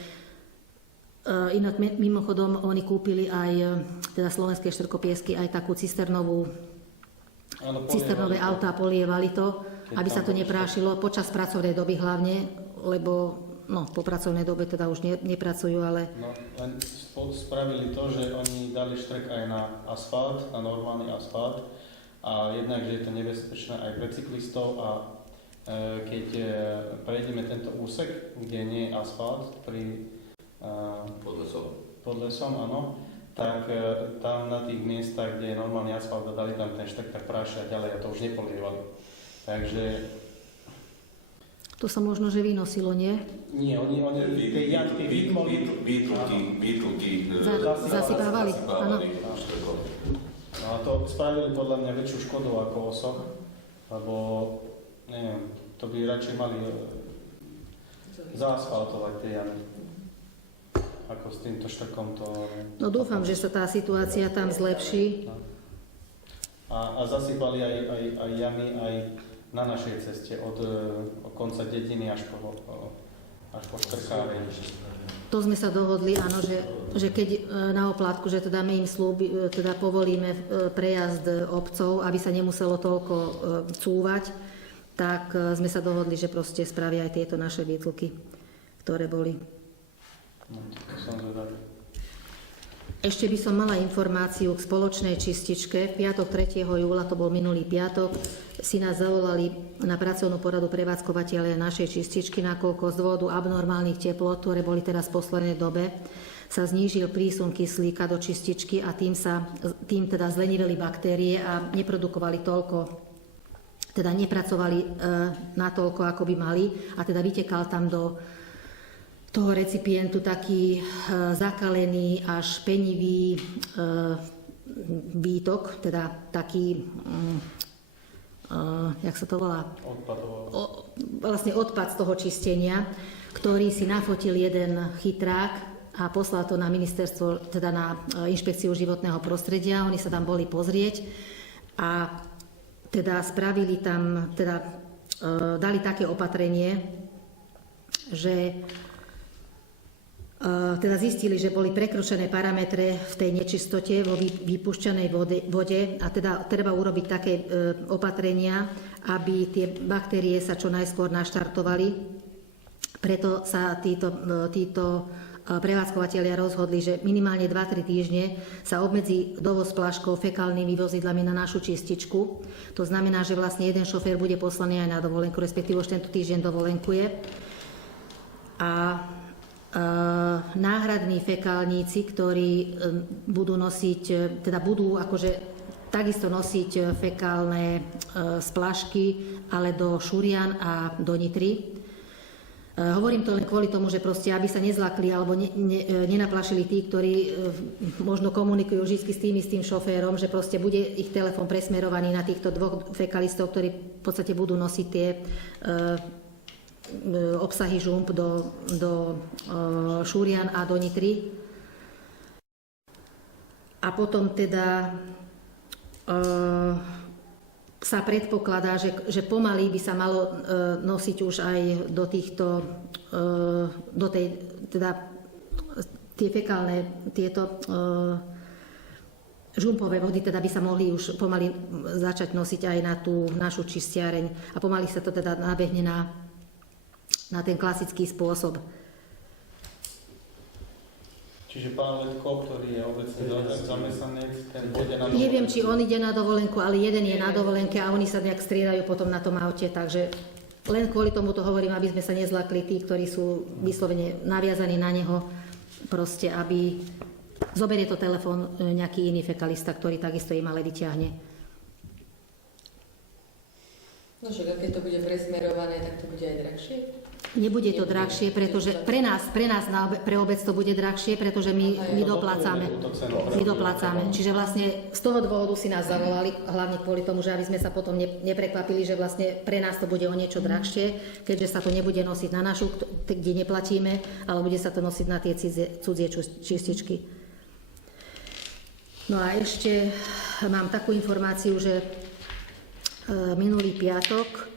Inak mimochodom, oni kúpili aj, teda Slovenské štvrkopiesky, aj takú cisternové autá, polievali to, aby sa to neprášilo počas pracovnej doby hlavne, lebo po pracovnej dobe teda už nepracujú, ale... No, len spravili to, že oni dali štrek aj na asfalt, na normálny asfalt a jednak, že je to nebezpečné aj pre cyklistov a keď prejdeme tento úsek, kde nie je asfalt, pod lesom, áno, tak tam na tých miestach, kde je normálny asfalt a dali tam ten štrek, tak prášia ďalej a to už nepolievali. Takže... To sa možno, že vynosilo, nie? Nie, oni tie jatky výtluky zasypávali, áno. No a to spravili podľa mňa väčšiu škodu ako osoch, lebo neviem, to by radšej mali zaasfaltovať tie jamy. Ako s týmto štrkom to... No dúfam, že sa tá situácia tam zlepší. A zasypali aj jamy aj na našej ceste od konca dediny až po Štrkáreň. To sme sa dohodli, áno, že keď na oplátku, že teda my im teda povolíme prejazd obcov, aby sa nemuselo toľko cúvať, tak sme sa dohodli, že proste spravia aj tieto naše výtluky, ktoré boli. No, to som zvedavý. Ešte by som mala informáciu k spoločnej čističke. V piatok 3. júla, to bol minulý piatok, si nás zavolali na pracovnú poradu prevádzkovateľe našej čističky, nakoľko z dôvodu abnormálnych teplot, ktoré boli teraz v poslednej dobe, sa znížil prísun kyslíka do čističky a tým teda zleniveli baktérie a neprodukovali toľko, teda nepracovali natoľko, ako by mali a teda vytekal tam do toho recipientu taký zakalený až penivý výtok, teda taký, jak sa to volá? Vlastne odpad z toho čistenia, ktorý si nafotil jeden chytrák a poslal to na ministerstvo, teda na inšpekciu životného prostredia. Oni sa tam boli pozrieť a teda spravili tam, teda dali také opatrenie, že teda zistili, že boli prekročené parametre v tej nečistote vo vypúšťanej vode a teda treba urobiť také opatrenia, aby tie baktérie sa čo najskôr naštartovali. Preto sa títo prevádzkovateľia rozhodli, že minimálne 2-3 týždne sa obmedzí dovoz pláškov fekálnymi vozidlami na našu čističku. To znamená, že vlastne jeden šofér bude poslaný aj na dovolenku, respektíve už tento týždeň dovolenkuje. A náhradní fekálníci, ktorí budú nosiť, teda budú akože takisto nosiť fekálne splašky, ale do Šurian a do Nitry. Hovorím to len kvôli tomu, že proste, aby sa nezlakli alebo nenaplašili tí, ktorí možno komunikujú vždy s tým šoférom, že proste bude ich telefón presmerovaný na týchto dvoch fekalistov, ktorí v podstate budú nosiť tie obsahy žump do Šúrian a do Nitry. A potom teda sa predpokladá, že pomaly by sa malo nosiť už aj do týchto, do tej, teda tie fekálne, tieto žumpové vody, teda by sa mohli už pomaly začať nosiť aj na tú našu čistiareň a pomaly sa to teda nabehne na ten klasický spôsob. Čiže pán Letko, ktorý je obecný zamestnanec, ten pôjde na Neviem, či on ide na dovolenku, ale jeden je na dovolenke a oni sa nejak striedajú potom na tom aute, takže len kvôli tomu to hovorím, aby sme sa nezlakli tí, ktorí sú vyslovene naviazaní na neho, proste, aby zoberie to telefón nejaký iný fekalista, ktorý takisto im ale vyťahne. No však, keď to bude presmerované, tak to bude aj drahšie? Nebude to drahšie, pretože pre obec to bude drahšie, pretože my doplácame. My doplácame. Čiže vlastne z toho dôvodu si nás zavolali, hlavne kvôli tomu, že aby sme sa potom neprekvapili, že vlastne pre nás to bude o niečo drahšie, keďže sa to nebude nosiť na našu, kde neplatíme, ale bude sa to nosiť na tie cudzie čističky. No a ešte mám takú informáciu, že minulý piatok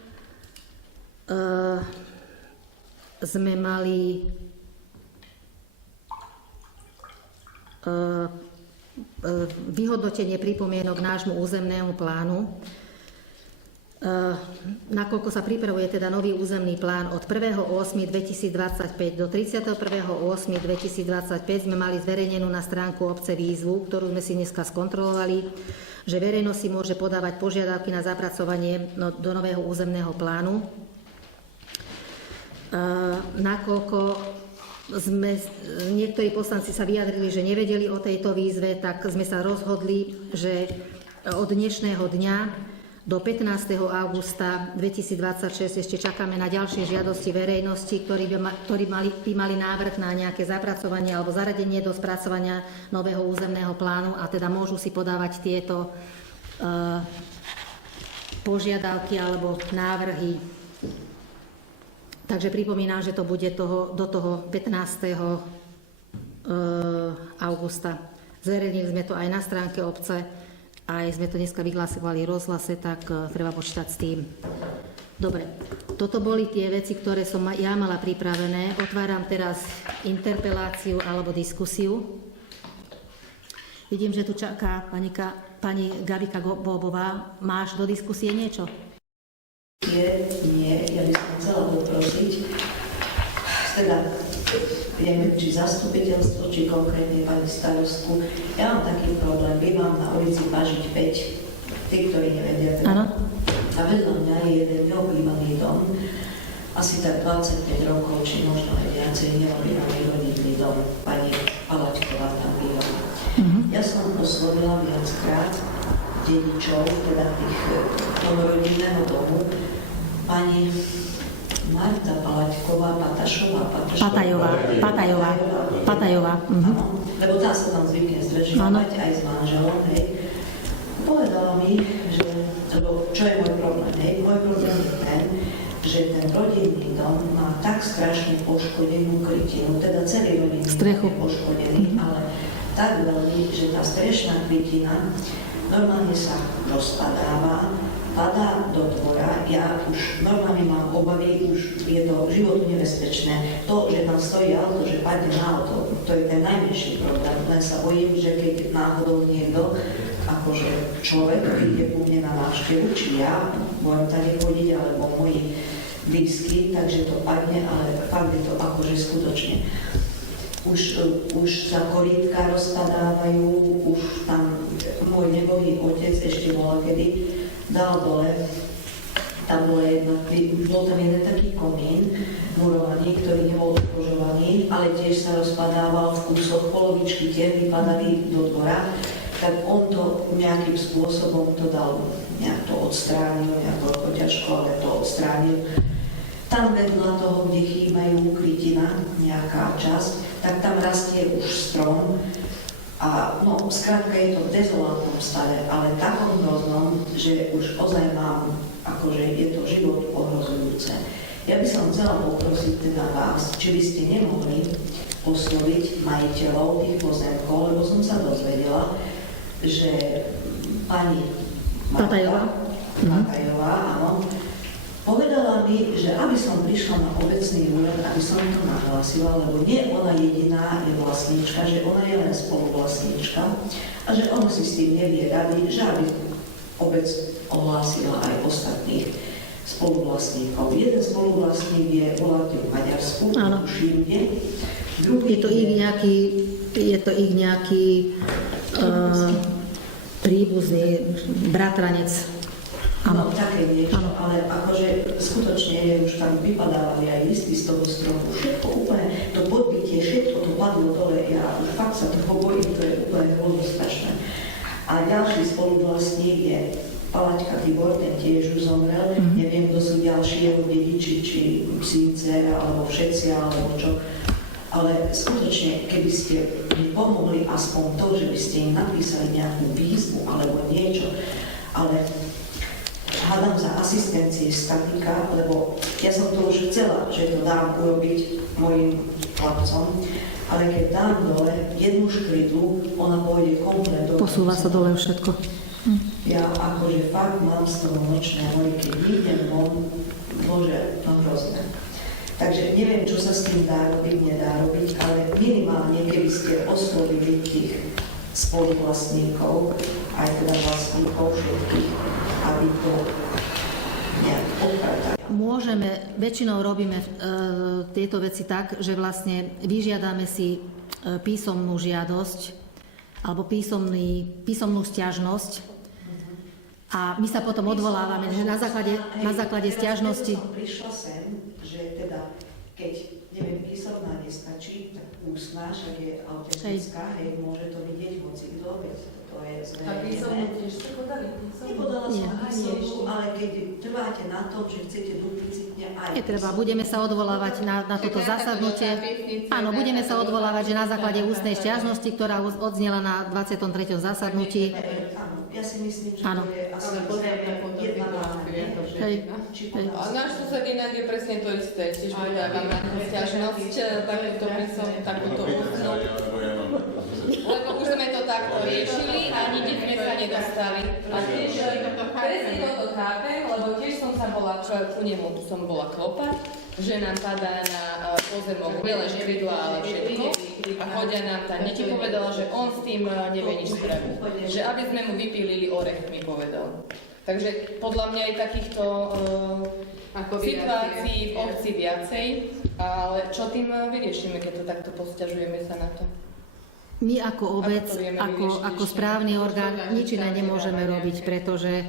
sme mali vyhodnotenie pripomienok nášmu územnému plánu. Nakoľko sa pripravuje teda nový územný plán od 1.8.2025 do 31.8.2025 sme mali zverejnenú na stránku obce výzvu, ktorú sme si dneska skontrolovali, že verejnosť si môže podávať požiadavky na zapracovanie do nového územného plánu. Nakoľko niektorí poslanci sa vyjadrili, že nevedeli o tejto výzve, tak sme sa rozhodli, že od dnešného dňa do 15. augusta 2026 ešte čakáme na ďalšie žiadosti verejnosti, ktorí by mali návrh na nejaké zapracovanie alebo zaradenie do spracovania nového územného plánu a teda môžu si podávať tieto požiadavky alebo návrhy. Takže pripomínam, že to bude do toho 15. augusta. Zverejnili sme to aj na stránke obce, aj sme to dneska vyhlasovali v rozhlase, tak treba počítať s tým. Dobre, toto boli tie veci, ktoré som ja mala pripravené. Otváram teraz interpeláciu alebo diskusiu. Vidím, že tu čaká pani Gabika Bobová. Máš do diskusie niečo? Nie, ja by som chcela poprosiť, teda, neviem, či zastupiteľstvo, či konkrétne pani starostku. Ja mám taký problém, bývam na ulici Pažiť 5, tí, ktorí nevedia. Áno. A vedľa mňa je jeden neobývaný dom, asi tak 25 rokov, či možno aj viacej neobývaný rodinný dom. Pani Palačková tam býva. Ja som oslovila viackrát dedičov, teda toho rodinného domu, pani Marta Palačková, Patajová. Lebo tá sa tam zvykne zdržiavať aj s manželom, hej. Povedala mi, že, lebo čo je môj problém, hej? Môj problém je ten, že ten rodinný dom má tak strašne poškodenú krytinu, teda celý rodinný dom je poškodený, ale tak veľmi, že tá strešná krytina normálne sa rozpadáva, padá do dvora, ja už normálne mám obavy, už je to životu nebezpečné. To, že tam stojí auto, že padne na auto, to je ten najmenší problém. Len sa bojím, že keď náhodou niekto, akože človek príde ku mne na návštevu, či ja budem tady chodiť, alebo moji blízky, takže to padne, ale fakt je to akože skutočne. Už sa korítka rozpadávajú, už tam môj nebohý otec ešte bola kedy dal dole, tam bol tam jeden taký komín murovaný, ktorý nebol odkožovaný, ale tiež sa rozpadával v kúsoch, polovičky tie vypadali do dvora, tak on to nejakým spôsobom to dal, nejak to odstránil, nejako ťažko, ale to odstránil. Tam vedľa toho, kde chýbajú krytina, nejaká časť, tak tam rastie už strom. A no, skrátka je to v dezolátnom stave, ale takom hroznom, že už ozaj mám, akože je to život ohrozujúce. Ja by som chcela poprosiť teda vás, či by ste nemohli osloviť majiteľov tých pozemkov, lebo som sa dozvedela, že pani Marta Matajová, áno, povedala mi, že aby som prišla na obecný úrad, aby som to nahlásila, lebo nie ona jediná je vlastníčka, že ona je len spoluvlastníčka a že ona si s tým nevie rady, že aby obec ohlásila aj ostatných spoluvlastníkov. Jeden spoluvlastník je volatý v Maďarsku, Áno. tuším, kde. Je to ich nejaký príbuzný bratranec. Áno, také niečo, ale akože skutočne už tam vypadávali aj listy z toho stropu, všetko úplne, to podbitie, všetko to padlo dole, ja už fakt sa toho bojím, to je úplne hroznostrašné. A ďalší spoluvlastník je Palaťka Tibor, ten tiež už zomrel, neviem, kto sú ďalší jeho dediči, či syn, dcéra, alebo všetci, alebo čo. Ale skutočne, keby ste mi pomohli aspoň to, že by ste im napísali nejakú výzvu alebo niečo, ale hádam za asistencie statika, lebo ja som to už chcela, že to dám urobiť mojim chlapcom, ale keď dám dole jednu škrydlu, ona pôjde komplet do... Posúva sa dole všetko. Ja akože fakt mám z toho nočné hory, keď idem von, bože, no hrozné. Takže neviem, čo sa s tým dá robiť, nedá robiť, ale minimálne, keby ste oslovili tých spoluvlastníkov, aj teda vlastníkov všetkých, aby to nejak odpratali. Môžeme, väčšinou robíme tieto veci tak, že vlastne vyžiadame si písomnú žiadosť alebo písomnú sťažnosť a my sa potom odvolávame, že na základe sťažnosti. Ja som prišla sem, že teda, keď, neviem, písomná nestačí, tak ústna, však je autentická, hej, môže to vidieť hoci kto, veď to je A písomnú tiež ste podali? Nepodala som písomnú, ale keď trváte na tom, že chcete duplicitne aj... Netreba, budeme sa odvolávať na toto zasadnutie. Áno, budeme sa odvolávať, že na základe ústnej sťažnosti, ktorá odznela na 23. zasadnutí. Áno, ja si myslím, že Áno. to je asi Ale pozorná jedna Hej. A náš sused inak je presne to isté, tiež podávam na tú sťažnosť, takúto ústnu. Lebo už sme to takto riešili a nikde sme sa nedostali. A tiež presne toto chápem, lebo tiež som sa bola ku nemu, som bola klopať, že nám padá na pozemok biele škrydlá, ale všetko. A chodia nám tam. Neti povedala, že on s tým nevie nič spraviť. Že aby sme mu vypílili orech, mi povedal. Takže podľa mňa aj takýchto situácií v obci viacej, ale čo tým vyriešime, keď to takto posťažujeme sa na to? My ako obec, Ako to vieme vyriešiť ako ešte? správny orgán nič iné nemôžeme robiť, pretože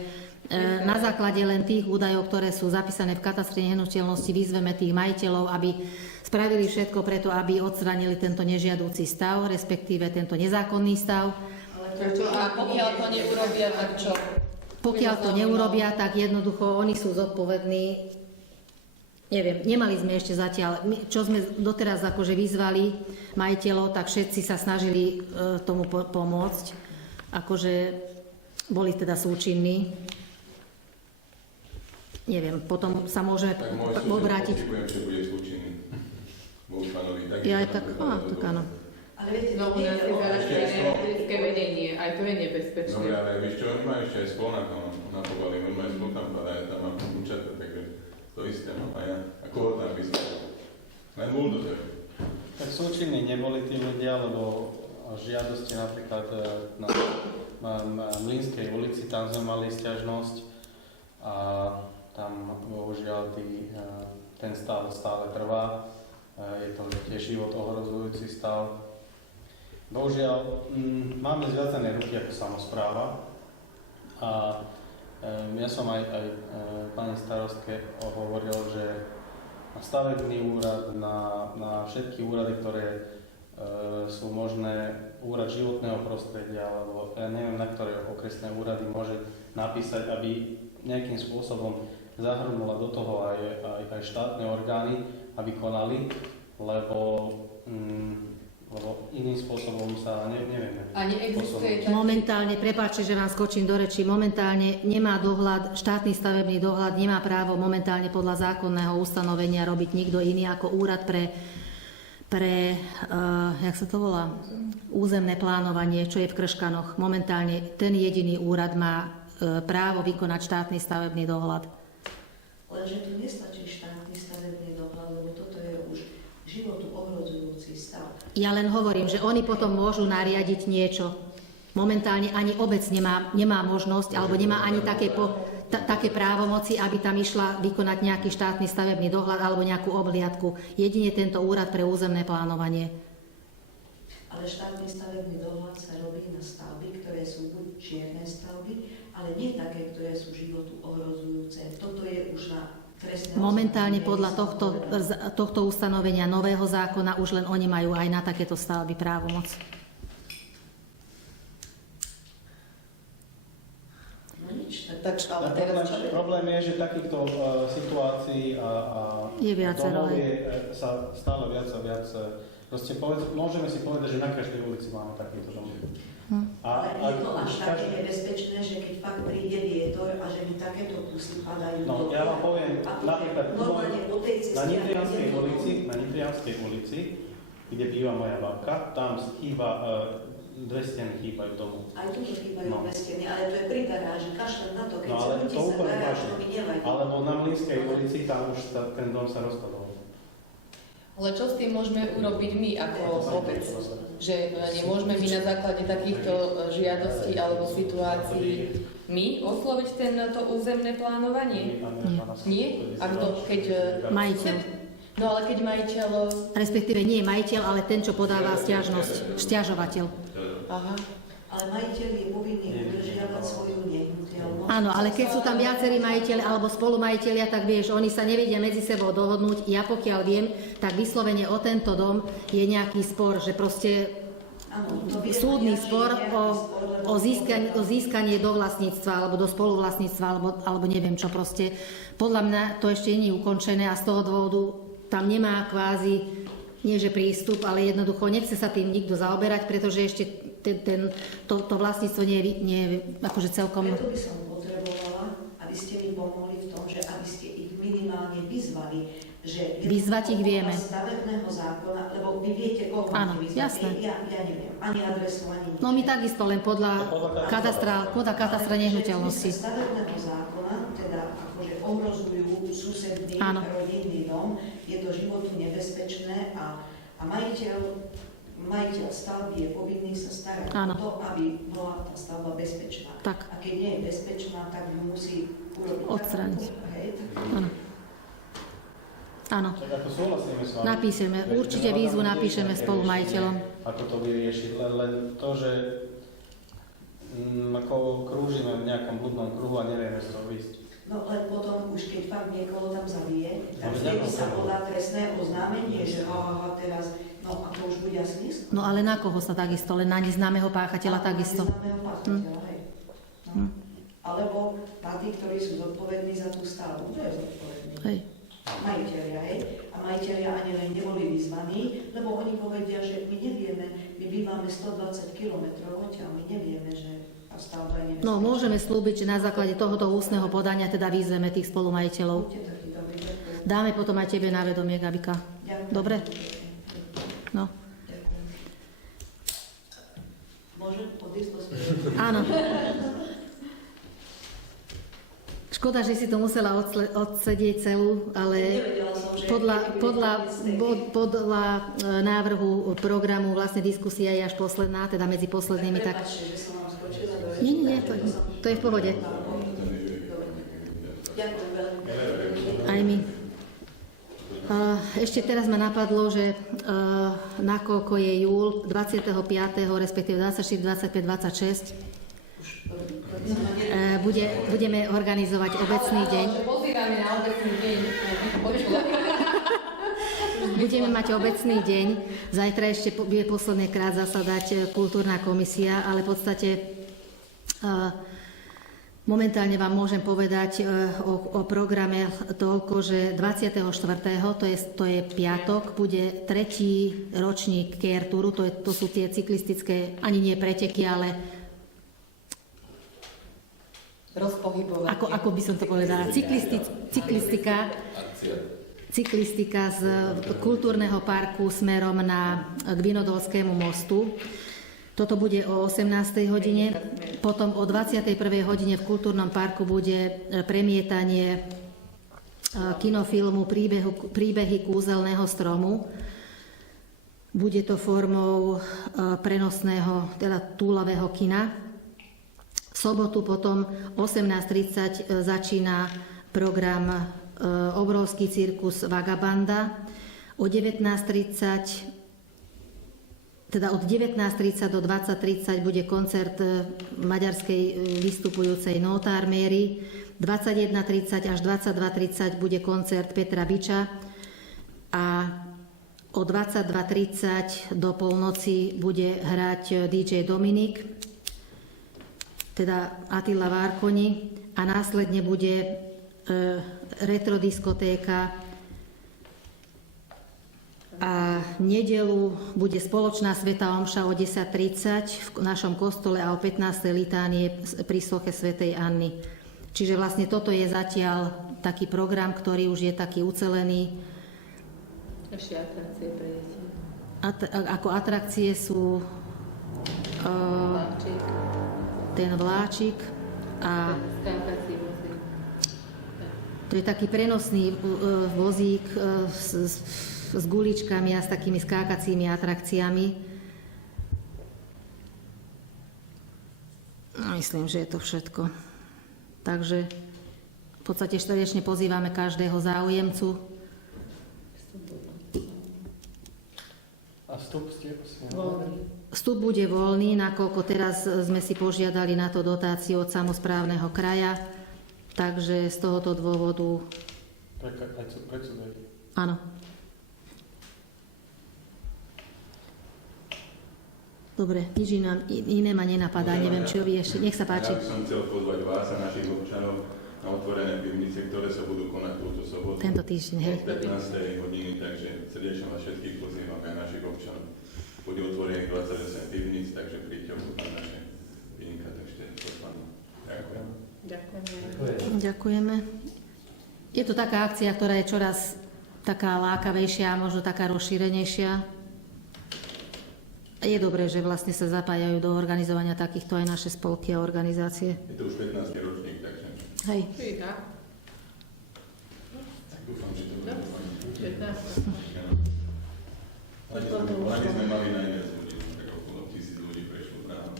na základe len tých údajov, ktoré sú zapísané v katastri nehnuteľnosti, vyzveme tých majiteľov, aby spravili všetko preto, aby odstránili tento nežiadúci stav, respektíve tento nezákonný stav. A pokiaľ to neurobia, tak čo? Pokiaľ to neurobia, tak jednoducho oni sú zodpovední. Neviem, nemali sme ešte zatiaľ, čo sme doteraz akože vyzvali majiteľov, tak všetci sa snažili tomu pomôcť. Akože boli teda súčinní. Neviem, potom sa môžeme obrátiť. Pochýbujem, že bude súčinný. Bol pánovi taký. Ja aj tak, tak áno. Ale viete, No u nás je zarastené elektrické vedenie, aj to je nebezpečné. Dobre, ale víš čo, oni majú ešte aj sklon na povali, oni majú sklon tam padá, ja tam mám učata, takže to isté mám aj ja. A koho tam vyzval? Len buldozer. Tak súčinní neboli tí ľudia, lebo žiadosti napríklad na Mlynskej ulici, tam sme mali sťažnosť a tam bohužiaľ ten stav stále trvá. Je to tiež život ohrozujúci stav. Bohužiaľ, máme zviazané ruky ako samospráva a ja som aj pani starostke hovoril, že na stavebný úrad, na všetky úrady, ktoré sú možné, úrad životného prostredia, alebo ja neviem, na ktoré okresné úrady môže napísať, aby nejakým spôsobom zahrnula do toho aj štátne orgány, aby konali, lebo iným spôsobom sa nevieme. A neexistuje taký... Momentálne, prepáčte, že vám skočím do reči, momentálne nemá dohľad, štátny stavebný dohľad nemá právo momentálne podľa zákonného ustanovenia robiť nikto iný ako úrad pre jak sa to volá, územné plánovanie, čo je v Krškanoch. Momentálne ten jediný úrad má právo vykonať štátny stavebný dohľad. Lenže tu nestačí štátny stavebný dohľad, lebo toto je už životu ohrozujúci stav. Ja len hovorím, že oni potom môžu nariadiť niečo. Momentálne ani obec nemá možnosť, alebo nemá ani také právomoci, aby tam išla vykonať nejaký štátny stavebný dohľad alebo nejakú obhliadku. Jedine tento úrad pre územné plánovanie. Ale štátny stavebný dohľad sa robí na stavby, ktoré sú buď čierne stavby, ale nie také, ktoré sú životu ohrozujúce. Toto je už na trestné... Momentálne podľa tohto ustanovenia nového zákona už len oni majú aj na takéto stavby právomoc. Ale teraz Problém je, že takýchto situácií a Je viacero, domov hej. je sa stále viac a viac. Proste môžeme si povedať, že na každej ulici máme takýto dom. Ale je to až také nebezpečné, že keď fakt príde vietor a že mi takéto kusy padajú No, do... ja vám poviem, A napríklad normálne po tej ceste... na Nitrianskej ulici, kde býva moja babka, tam chýba, dve steny chýbajú domu. Aj tu chýbajú No. dve steny, ale to je pri garáži, kašľam na to, keď No sa ale nutí to sa úplne garáž, vážne. to mi nevadí. Alebo na Mlynskej ulici, tam už ten dom sa rozpadol. Ale čo s tým môžeme urobiť my ako obec? Že nemôžeme my na základe takýchto žiadostí alebo situácií my osloviť to územné plánovanie? Nie? A kto? Keď... Majiteľ. No ale keď majiteľ... Respektíve nie majiteľ, ale ten, čo podáva sťažnosť. Sťažovateľ. Aha. Ale majiteľ je povinný udržiavať svoju nehnuteľnosť. Áno, ale keď sú tam viacerí majiteľi alebo spolumajiteľia, tak vieš, oni sa nevedia medzi sebou dohodnúť. Ja pokiaľ viem, tak vyslovene o tento dom je nejaký spor, že proste Áno, to vie súdny mať, spor že je nejaký spor, o získanie do vlastníctva alebo do spoluvlastníctva alebo neviem čo proste. Podľa mňa to ešte nie je ukončené a z toho dôvodu tam nemá kvázi, nie že prístup, ale jednoducho nechce sa tým nikto zaoberať, pretože ešte to vlastníctvo nie je akože celkom... Preto by som potrebovala, aby ste mi pomohli v tom, že aby ste ich minimálne vyzvali, že Vyzvať ich vieme. stavebného zákona, lebo vy viete, koho Áno, máte vyzvať. jasné. Ja neviem, ani adresu, ani nič. No my takisto len podľa katastra nehnuteľnosti. Ale stavebného zákona, teda akože ohrozujú susedný Áno. rodinný dom, je to životu nebezpečné a majiteľ stavby je povinný sa starať Áno. o to, aby bola tá stavba bezpečná. Tak. A keď nie je bezpečná, tak ju musí urobiť. Odstrániť. Hej, tak... Áno. Áno. Tak ako súhlasíme s vami. Napíšeme, určite výzvu napíšeme spolumajiteľom. Ako to vyriešiť, len to, že ako krúžime v nejakom blúdnom kruhu a nevieme z toho výjsť. No len potom už keď fakt niekoho tam zabije, tak Ale vtedy nekoho. sa podá trestné oznámenie, že teraz, no a to už bude asi neskôr. No ale na koho sa takisto? Len na neznámeho páchateľa takisto. Neznámeho páchateľa, hej. No. Alebo na tí, ktorí sú zodpovední za tú stavbu. Kto je zodpovedný? Hej. Majiteľia, hej? A majiteľia ani len neboli vyzvaní, lebo oni povedia, že my nevieme, my bývame 120 km odtiaľ, my nevieme, že tá stavba je nebezpečná. No môžeme slúbiť, že na základe tohoto ústneho podania teda vyzveme tých spolumajiteľov. Buďte takí dobrí, ďakujem. Dáme potom aj tebe na vedomie, Gabika. Ďakujem. Dobre? No. Ďakujem. Môžem odísť do Áno. Škoda, že si to musela odsedieť celú, ale Nevedela som, že... podľa návrhu programu vlastne diskusia je až posledná, teda medzi poslednými, tak... Prepáčte, že som vám skočila do Nie, to je v pohode. Ďakujem veľmi. Aj my. Ešte teraz ma napadlo, že nakoľko je júl 25. respektíve 24, 25, 26, budeme organizovať obecný deň. Pozývame na obecný deň. Budeme mať obecný deň. Zajtra ešte bude posledný krát zasadať kultúrna komisia, ale v podstate momentálne vám môžem povedať o programe toľko, že 24. to je piatok, bude 3. ročník Care Touru, to sú tie cyklistické, ani nie preteky, ale Rozpohybovanie. ako by som to povedala, cyklistika z kultúrneho parku smerom k Vinodolskému mostu. Toto bude o 18. hodine. Potom o 21. hodine v Kultúrnom parku bude premietanie kinofilmu Príbehy kúzelného stromu. Bude to formou prenosného, teda túlavého kina. V sobotu potom 18:30 začína program Obrovský cirkus Vagabanda. O 19:30, teda od 19:30 do 20:30 bude koncert maďarskej vystupujúcej Nótárméry. 21:30 až 22:30 bude koncert Petra Biča a o 22:30 do polnoci bude hrať DJ Dominik, teda Attila Várkoni, a následne bude retrodiskotéka a nedeľu bude spoločná svätá omša o 10:30 v našom kostole a o 15. litánie pri soche svätej Anny. Čiže vlastne toto je zatiaľ taký program, ktorý už je taký ucelený. Ešte atrakcie pre deti. Ako atrakcie sú ten vláčik a Skákací vozík. to je taký prenosný vozík s guličkami a s takými skákacími atrakciami. Myslím, že je to všetko. Takže v podstate srdečne pozývame každého záujemcu. A vstup ste Vstup bude voľný, nakoľko teraz sme si požiadali na to dotáciu od samosprávneho kraja, takže z tohoto dôvodu... Áno. Dobre, nič iné ma nenapadá, neviem, čo vy ešte. Nech sa páči. Ja by som chcel pozvať vás a našich občanov na otvorené pivnice, ktoré sa budú konať túto sobotu. Tento týždeň, hej. Od 15. hodiny, takže srdečne vás všetkých pozývame a našich občanov. Bude otvorených 28 pivnic, takže príďte ochutnať naše vinka, takže pozvánam. Ďakujem. Ďakujeme. Je to taká akcia, ktorá je čoraz taká lákavejšia a možno taká rozšírenejšia. Je dobré, že vlastne sa zapájajú do organizovania takýchto aj naše spolky a organizácie. Je to už 15. ročník, takže Hej. dúfam, že to bude Lani sme mali najviac ľudí, tak okolo 1000 ľudí prešlo práve.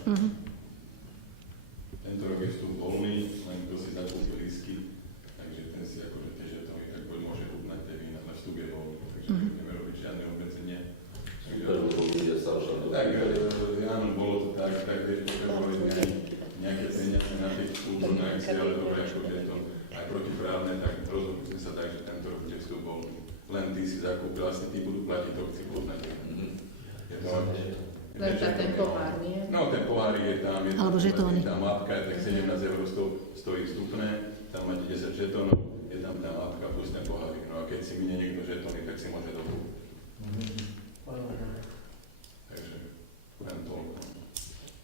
Tento rok je vstup voľný, len kto si zakúpi lístky, takže ten si akože tie žetony, tak môže chutnať tie vína, ale vstup je voľný, takže nebudeme robiť žiadne obmedzenie. Tak, áno, bolo to tak, vieš, potrebovali sme nejaké peniaze na tých kultúrne akcie, ale dobre, akože je to aj protiprávne, tak rozhodli sme sa tak, že tento rok bude vstup voľný. Len ty si zakúpil, vlastne tí budú platiť to, chci chutnať. Len ten pohár, nie? No, ten pohárik je tam, Alebo žetóny. Tá mapka, tak 17 € stojí vstupné, tam máte 10 žetónov, je tam tá mapka plus ten pohárik. No a keď si mine niekto žetóny, tak si môže dokúpiť. Takže len toľko.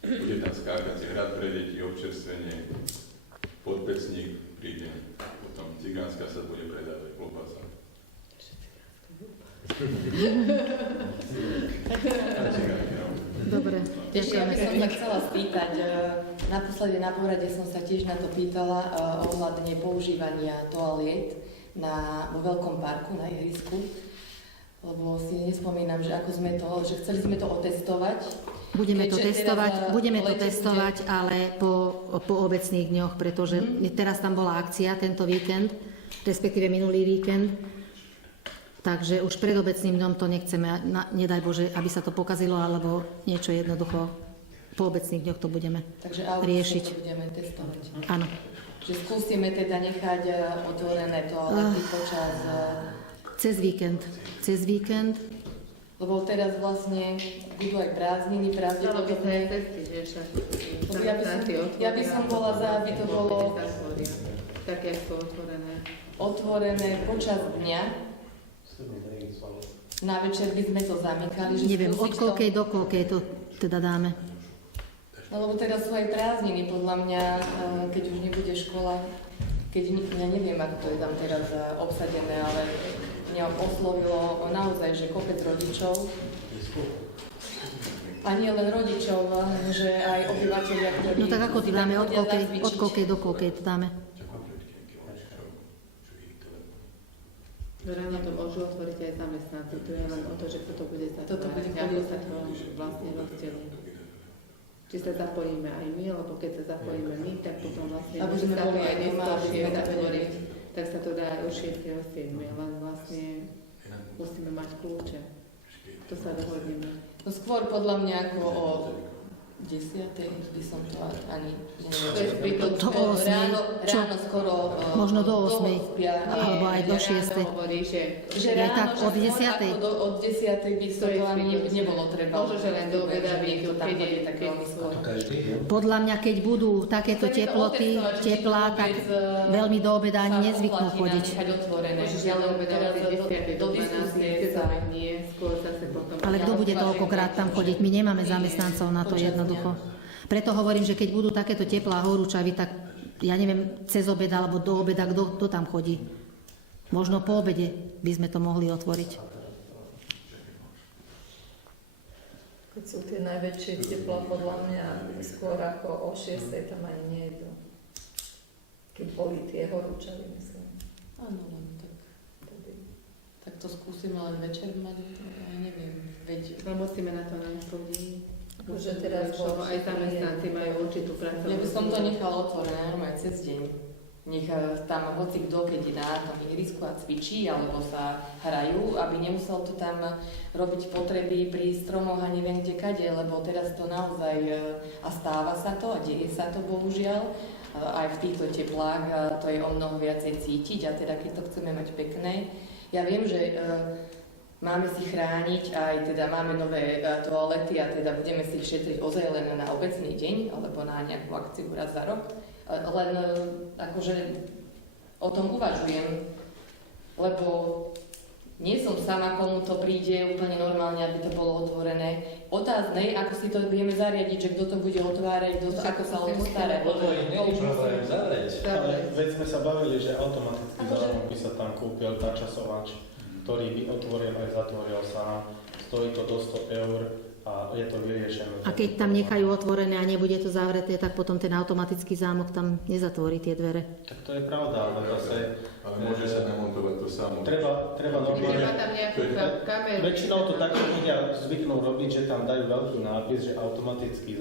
Bude tam skákací hrad pre deti, občerstvenie, podpecník príde, potom cigánska sa bude predávať, klobasa. Dobre, Ešte ja by som ďakujeme. sa chcela spýtať, naposledy na porade som sa tiež na to pýtala ohľadne používania toaliet vo veľkom parku na ihrisku, lebo si nespomínam, že ako sme to, že chceli sme to otestovať. Budeme to Keďže testovať, teraz, budeme to lete testovať, ale po obecných dňoch, pretože teraz tam bola akcia tento víkend, respektíve minulý víkend. Takže už pred obecným dňom to nechceme, nedaj Bože, aby sa to pokazilo, alebo niečo jednoducho. Po obecných dňoch to budeme Takže riešiť. to budeme testovať. Áno. Že skúsime teda nechať otvorené toalety počas... Cez víkend. Lebo teraz vlastne budú aj prázdniny, pravdepodobne. Lebo ja by som bola za, aby to bolo Také sú otvorené. otvorené počas dňa. Na večer by sme to zamykali. Že Neviem, od skúsiť to- koľkej do koľkej to teda dáme. No lebo teraz sú aj prázdniny, podľa mňa, keď už nebude škola, ja neviem, ako to je tam teraz obsadené, ale mňa oslovilo naozaj, že kopec rodičov. A A nie len rodičov, že aj obyvateľia, ktorí... No tak ako to dáme, od koľkej do koľkej to dáme? Do rána to môžu otvoriť aj zamestnanci, tu je len o to, že kto to bude zatvárať. Toto bude ako sa to vlastne rozdelí. Či sa zapojíme aj my, lebo keď sa zapojíme my, tak potom vlastne... Aby sme boli aj doma, aby sme zatvoriť, tak sa to dá aj o 6. o 7. Len vlastne musíme mať kľúče. To sa dohodneme. No skôr podľa mňa ako o 10. by som to ani neviem. Do 8. Ráno skoro Možno do 8. spia. Alebo aj do 6. Hovorí, že Že Je ráno, tak že od skôr 10:00? ako od 10. by to ani nebolo treba. Možno, že len do obeda, že niekto tam keď je chodí tak veľmi skôr. Podľa mňa, keď budú takéto teploty, teplá, tak veľmi do obeda ani nezvyknú chodiť. Do diskusie sa... nie, skôr zase potom. Ale kto bude toľkokrát tam chodiť? My nemáme zamestnancov na to jednoducho. Preto hovorím, že keď budú takéto teplá horúčavy, tak ja neviem, cez obed alebo do obeda, kto tam chodí. Možno po obede by sme to mohli otvoriť. Keď sú tie najväčšie teplá, podľa mňa skôr ako o 6. tam ani nejdu. Keď boli tie horúčavy, myslím. Áno, len tak to skúsime len večer mať, ja neviem, veď... No musíme na to nájsť ľudí. Že teraz lebo aj zamestnanci majú určitú pracovnú. Ja by som to nechala otvorené normálne cez deň. Nech tam hoci kto, keď je na tom ihrisku a cvičí, alebo sa hrajú, aby nemusel to tam robiť potreby pri stromoch a neviem kde kade, lebo teraz to naozaj, a stáva sa to, a deje sa to bohužiaľ, aj v týchto teplách to je o mnoho viacej cítiť, a teda keď to chceme mať pekné. Ja viem, že máme si chrániť, aj teda máme nové toalety a teda budeme si ich šetriť ozaj len na obecný deň alebo na nejakú akciu raz za rok. Len akože o tom uvažujem, lebo nie som sama, komu to príde úplne normálne, aby to bolo otvorené. Otázne, ako si to vieme zariadiť, že kto to bude otvárať, ako sa o to stará. Ale veď sme sa bavili, že automaticky zároveň by sa tam kúpil načasovač, ktorý by otvoril aj zatvoril sám. Stojí to do 100 eur a je to vyriešené. A keď tam nechajú otvorené a nebude to zavreté, tak potom ten automatický zámok tam nezatvorí tie dvere. Tak to je pravda, ale zase... Ale môže sa namontovať to samo. Treba Treba normálne... tam nejakú kameru. Väčšinou to takí ľudia zvyknú robiť, že tam dajú veľký nápis, že automatický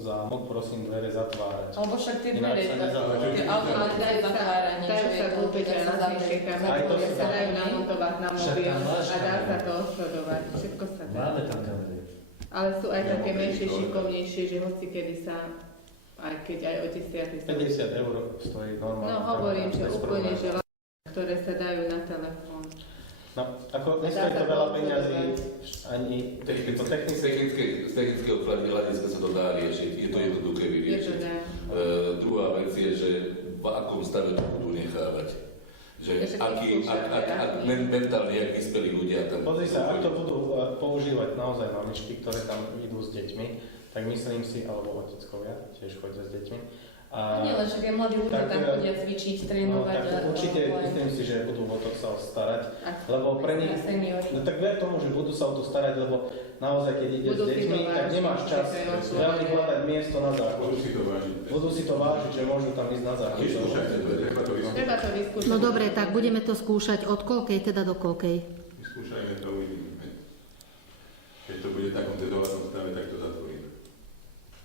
zámok, prosím, dvere zatvárať. Alebo však tie Ináč dvere, sa nezavrie. tie automatické zatváranie, Dajú že sa je to, kúpiť keď aj sa lacnejšie zavrie. Aj kamery, to ktoré sa sa dajú dá. namontovať na Však mobil tam máš a dá sa kamery. to osledovať. Všetko sa dá. Máme tam kamery. Ale sú aj také Ja menšie, mám šikovnejšie, že hoci kedy sa, aj keď aj o 10. 50 eur stojí normálne. No hovorím, že bez úplne, problémov. že ktoré sa dajú na telefón. No, ako nestojí to veľa peňazí, ani Z technického hľadiska sa to dá riešiť, je to jednoduché Je to vyriešiť. dá. Druhá vec je, že v akom stave to budú nechávať. Že Ja sa aký, ak mentálne, jak vyspelí ľudia tam... Pozri sa, ak to budú používať naozaj mamičky, ktoré tam idú s deťmi, tak myslím si, alebo oteckovia, tiež chodia s deťmi. A nie len, však aj mladí ľudia tak, tam chodia cvičiť, No, trénovať. tak určite myslím si, že budú o to sa starať, lebo pre nich, Seniori. no tak ver tomu, že budú sa o to starať, lebo naozaj, keď ide s Budú si deťmi, to tak vážiť, nemáš čas že to je veľmi hľadať miesto na záchod. Môžu si to vážiť. Budú si to vážiť, že môžu tam ísť na záchod. Vyskúšajte to, treba to vyskúšať. Treba to vyskúšať. No dobre, tak budeme to skúšať od koľkej, teda do koľkej? Vyskúšajme to, uvidíme. Keď to bude v takom tedovatom stave, tak to zatvoríme.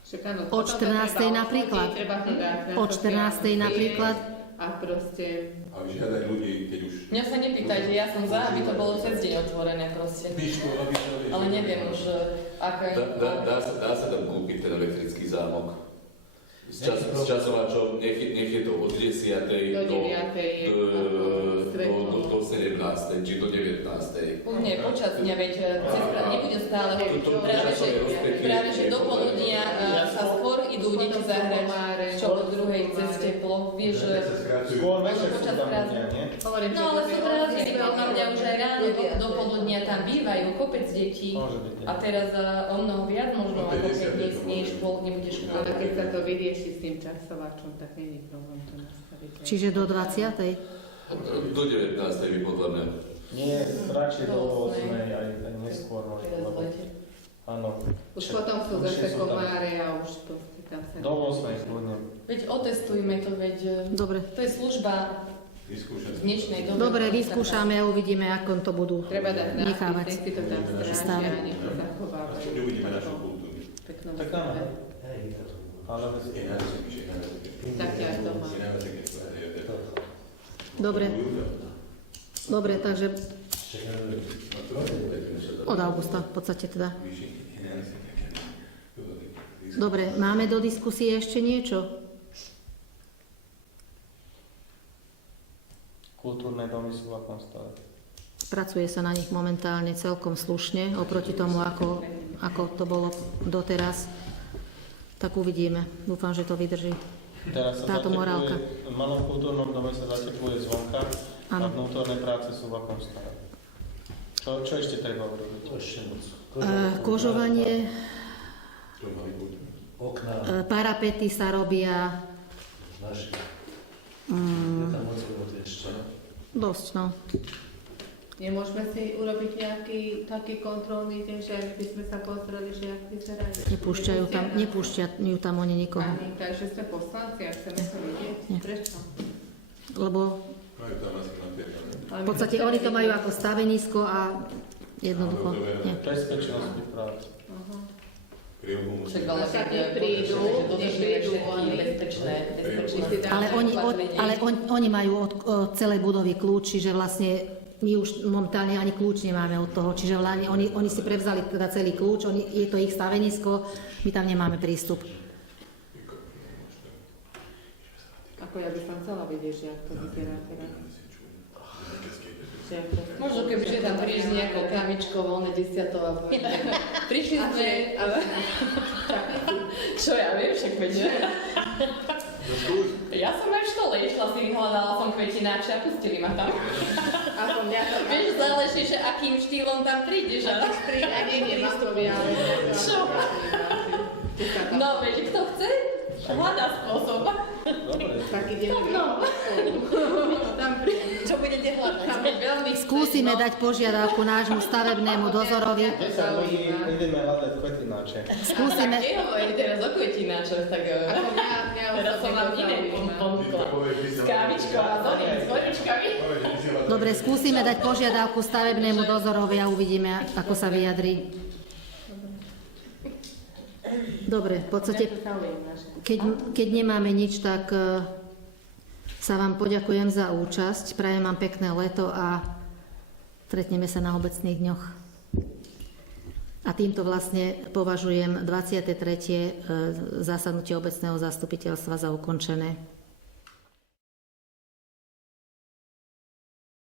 Však áno, Od potom to 14. treba napríklad. odfodiť, treba to dať na Od 14. sociálnu napríklad. sieť A proste... A vyžiadať ľudí, keď už... Mňa sa nepýtajte, ja som za, aby to bolo cez deň otvorené proste. Píšku, aby to... Ale neviem už, aké... Dá sa tam kúpiť ten elektrický zámok. S časovačom, nech je to od 10. do 17. či do 19. Nie, počas dňa, veď nebude stále. Práve, že do poludnia sa skôr idú deti zahrať, čo po druhej ceste teplo. Vieš, že... Skôr večer sú tam ľudia, nie? No ale sú prázdniny, podľa mňa už aj ráno do poludnia tam bývajú kopec detí. Môže byť. A teraz o mnoho viac možno, ako keď nesmieš, nebudeš Ale keď sa to vyrieši s tým časovačom, tak nie je problém to nastaviť. Čiže do 20. Do 19. by podľa mňa. Nie, radšej do 8. aj neskôr môže to Teraz v byť. lete. Áno. Už potom sú Určite zase sú tam. komáre a už proste tam sa... Do 8 kľudne. Veď otestujme to, veď Dobre. to je služba Vyskúšať. v dnešnej dobe. Dobre, vyskúšame a uvidíme, ako to budú Treba dať nechávať. nápis, nech si to tam Stále. strážia a nech to A zachovávajú. čo uvidíme našu kultúru. Peknom Tak stave. áno. Ale Je na jazyky, že je na jazyky. Tak ťa doma. Je na jazyky, je to. Dobre. Dobre, takže od augusta v podstate teda. Dobre, máme do diskusie ešte niečo? kultúrne domy sú v akom stave? Pracuje sa na nich momentálne celkom slušne, oproti tomu, ako to bolo doteraz. Tak uvidíme. Dúfam, že to vydrží. Teraz sa Táto morálka. v malom kultúrnom dome sa zatepluje zvonka a Áno. vnútorné práce sú v akom stave? Čo ešte treba urobiť? Kožovanie, Čo mali byť? Okná, parapety sa robia naši. Je tam moc roboty ešte. dosť, no. Nemôžeme si urobiť nejaký taký kontrolný deň, že ak by sme sa pozreli, že ak vyzerajú. Nepúšťajú tam oni nikoho. Ani, takže sme poslanci a chceme to vidieť. Nie. Prečo? Lebo Majú tam asi materiál. v podstate oni to majú ako stavenisko a jednoducho nie. Bezpečnosť pri práci. Krivku musí. Však ale Však keď nech prídu, dodržujeme nech prídu všetky oni. bezpečné Ale oni majú od celej budovy kľúč, čiže vlastne my už momentálne ani kľúč nemáme od toho, čiže oni si prevzali teda celý kľúč, je to ich stavenisko, my tam nemáme prístup. Ako ja by som chcela vedieť, že ako to vyzerá teraz. Že ako to- Možno keby že tam prídeš s nejakou kamičkou, voľné desiatou a povedať. Prišli A sme, že- ale... Čo ja viem, však veď. Ja som aj v štole išla, si vyhľadala som kvetináče a pustili ma tam. Ako mňa to... Vieš, záleží, že akým štýlom tam prídeš, ale... Ja nie prístupy, ale... Čo? No, vieš, kto chce, hľadá spôsob. Dobre. Tak ideme No. tam príde. Čo budete hľadať? Veľmi Skúsime chceš, no. dať požiadavku nášmu stavebnému dozorovi. 10 ľudí ideme hľadať kvetináče. Skúsime, Tak nehovorím teraz o kvetináčoch, tak... Ako mňa Teraz som vám osobne iné to zaujíma. ponúkla. S kávičkou a s oným, s koničkami. dobre, skúsime dať požiadavku stavebnému dozorovi a uvidíme, ako sa vyjadrí. Dobre, v podstate, keď nemáme nič, tak sa vám poďakujem za účasť. Prajem vám pekné leto a stretneme sa na obecných dňoch. A týmto vlastne považujem 23. zasadnutie obecného zastupiteľstva za ukončené.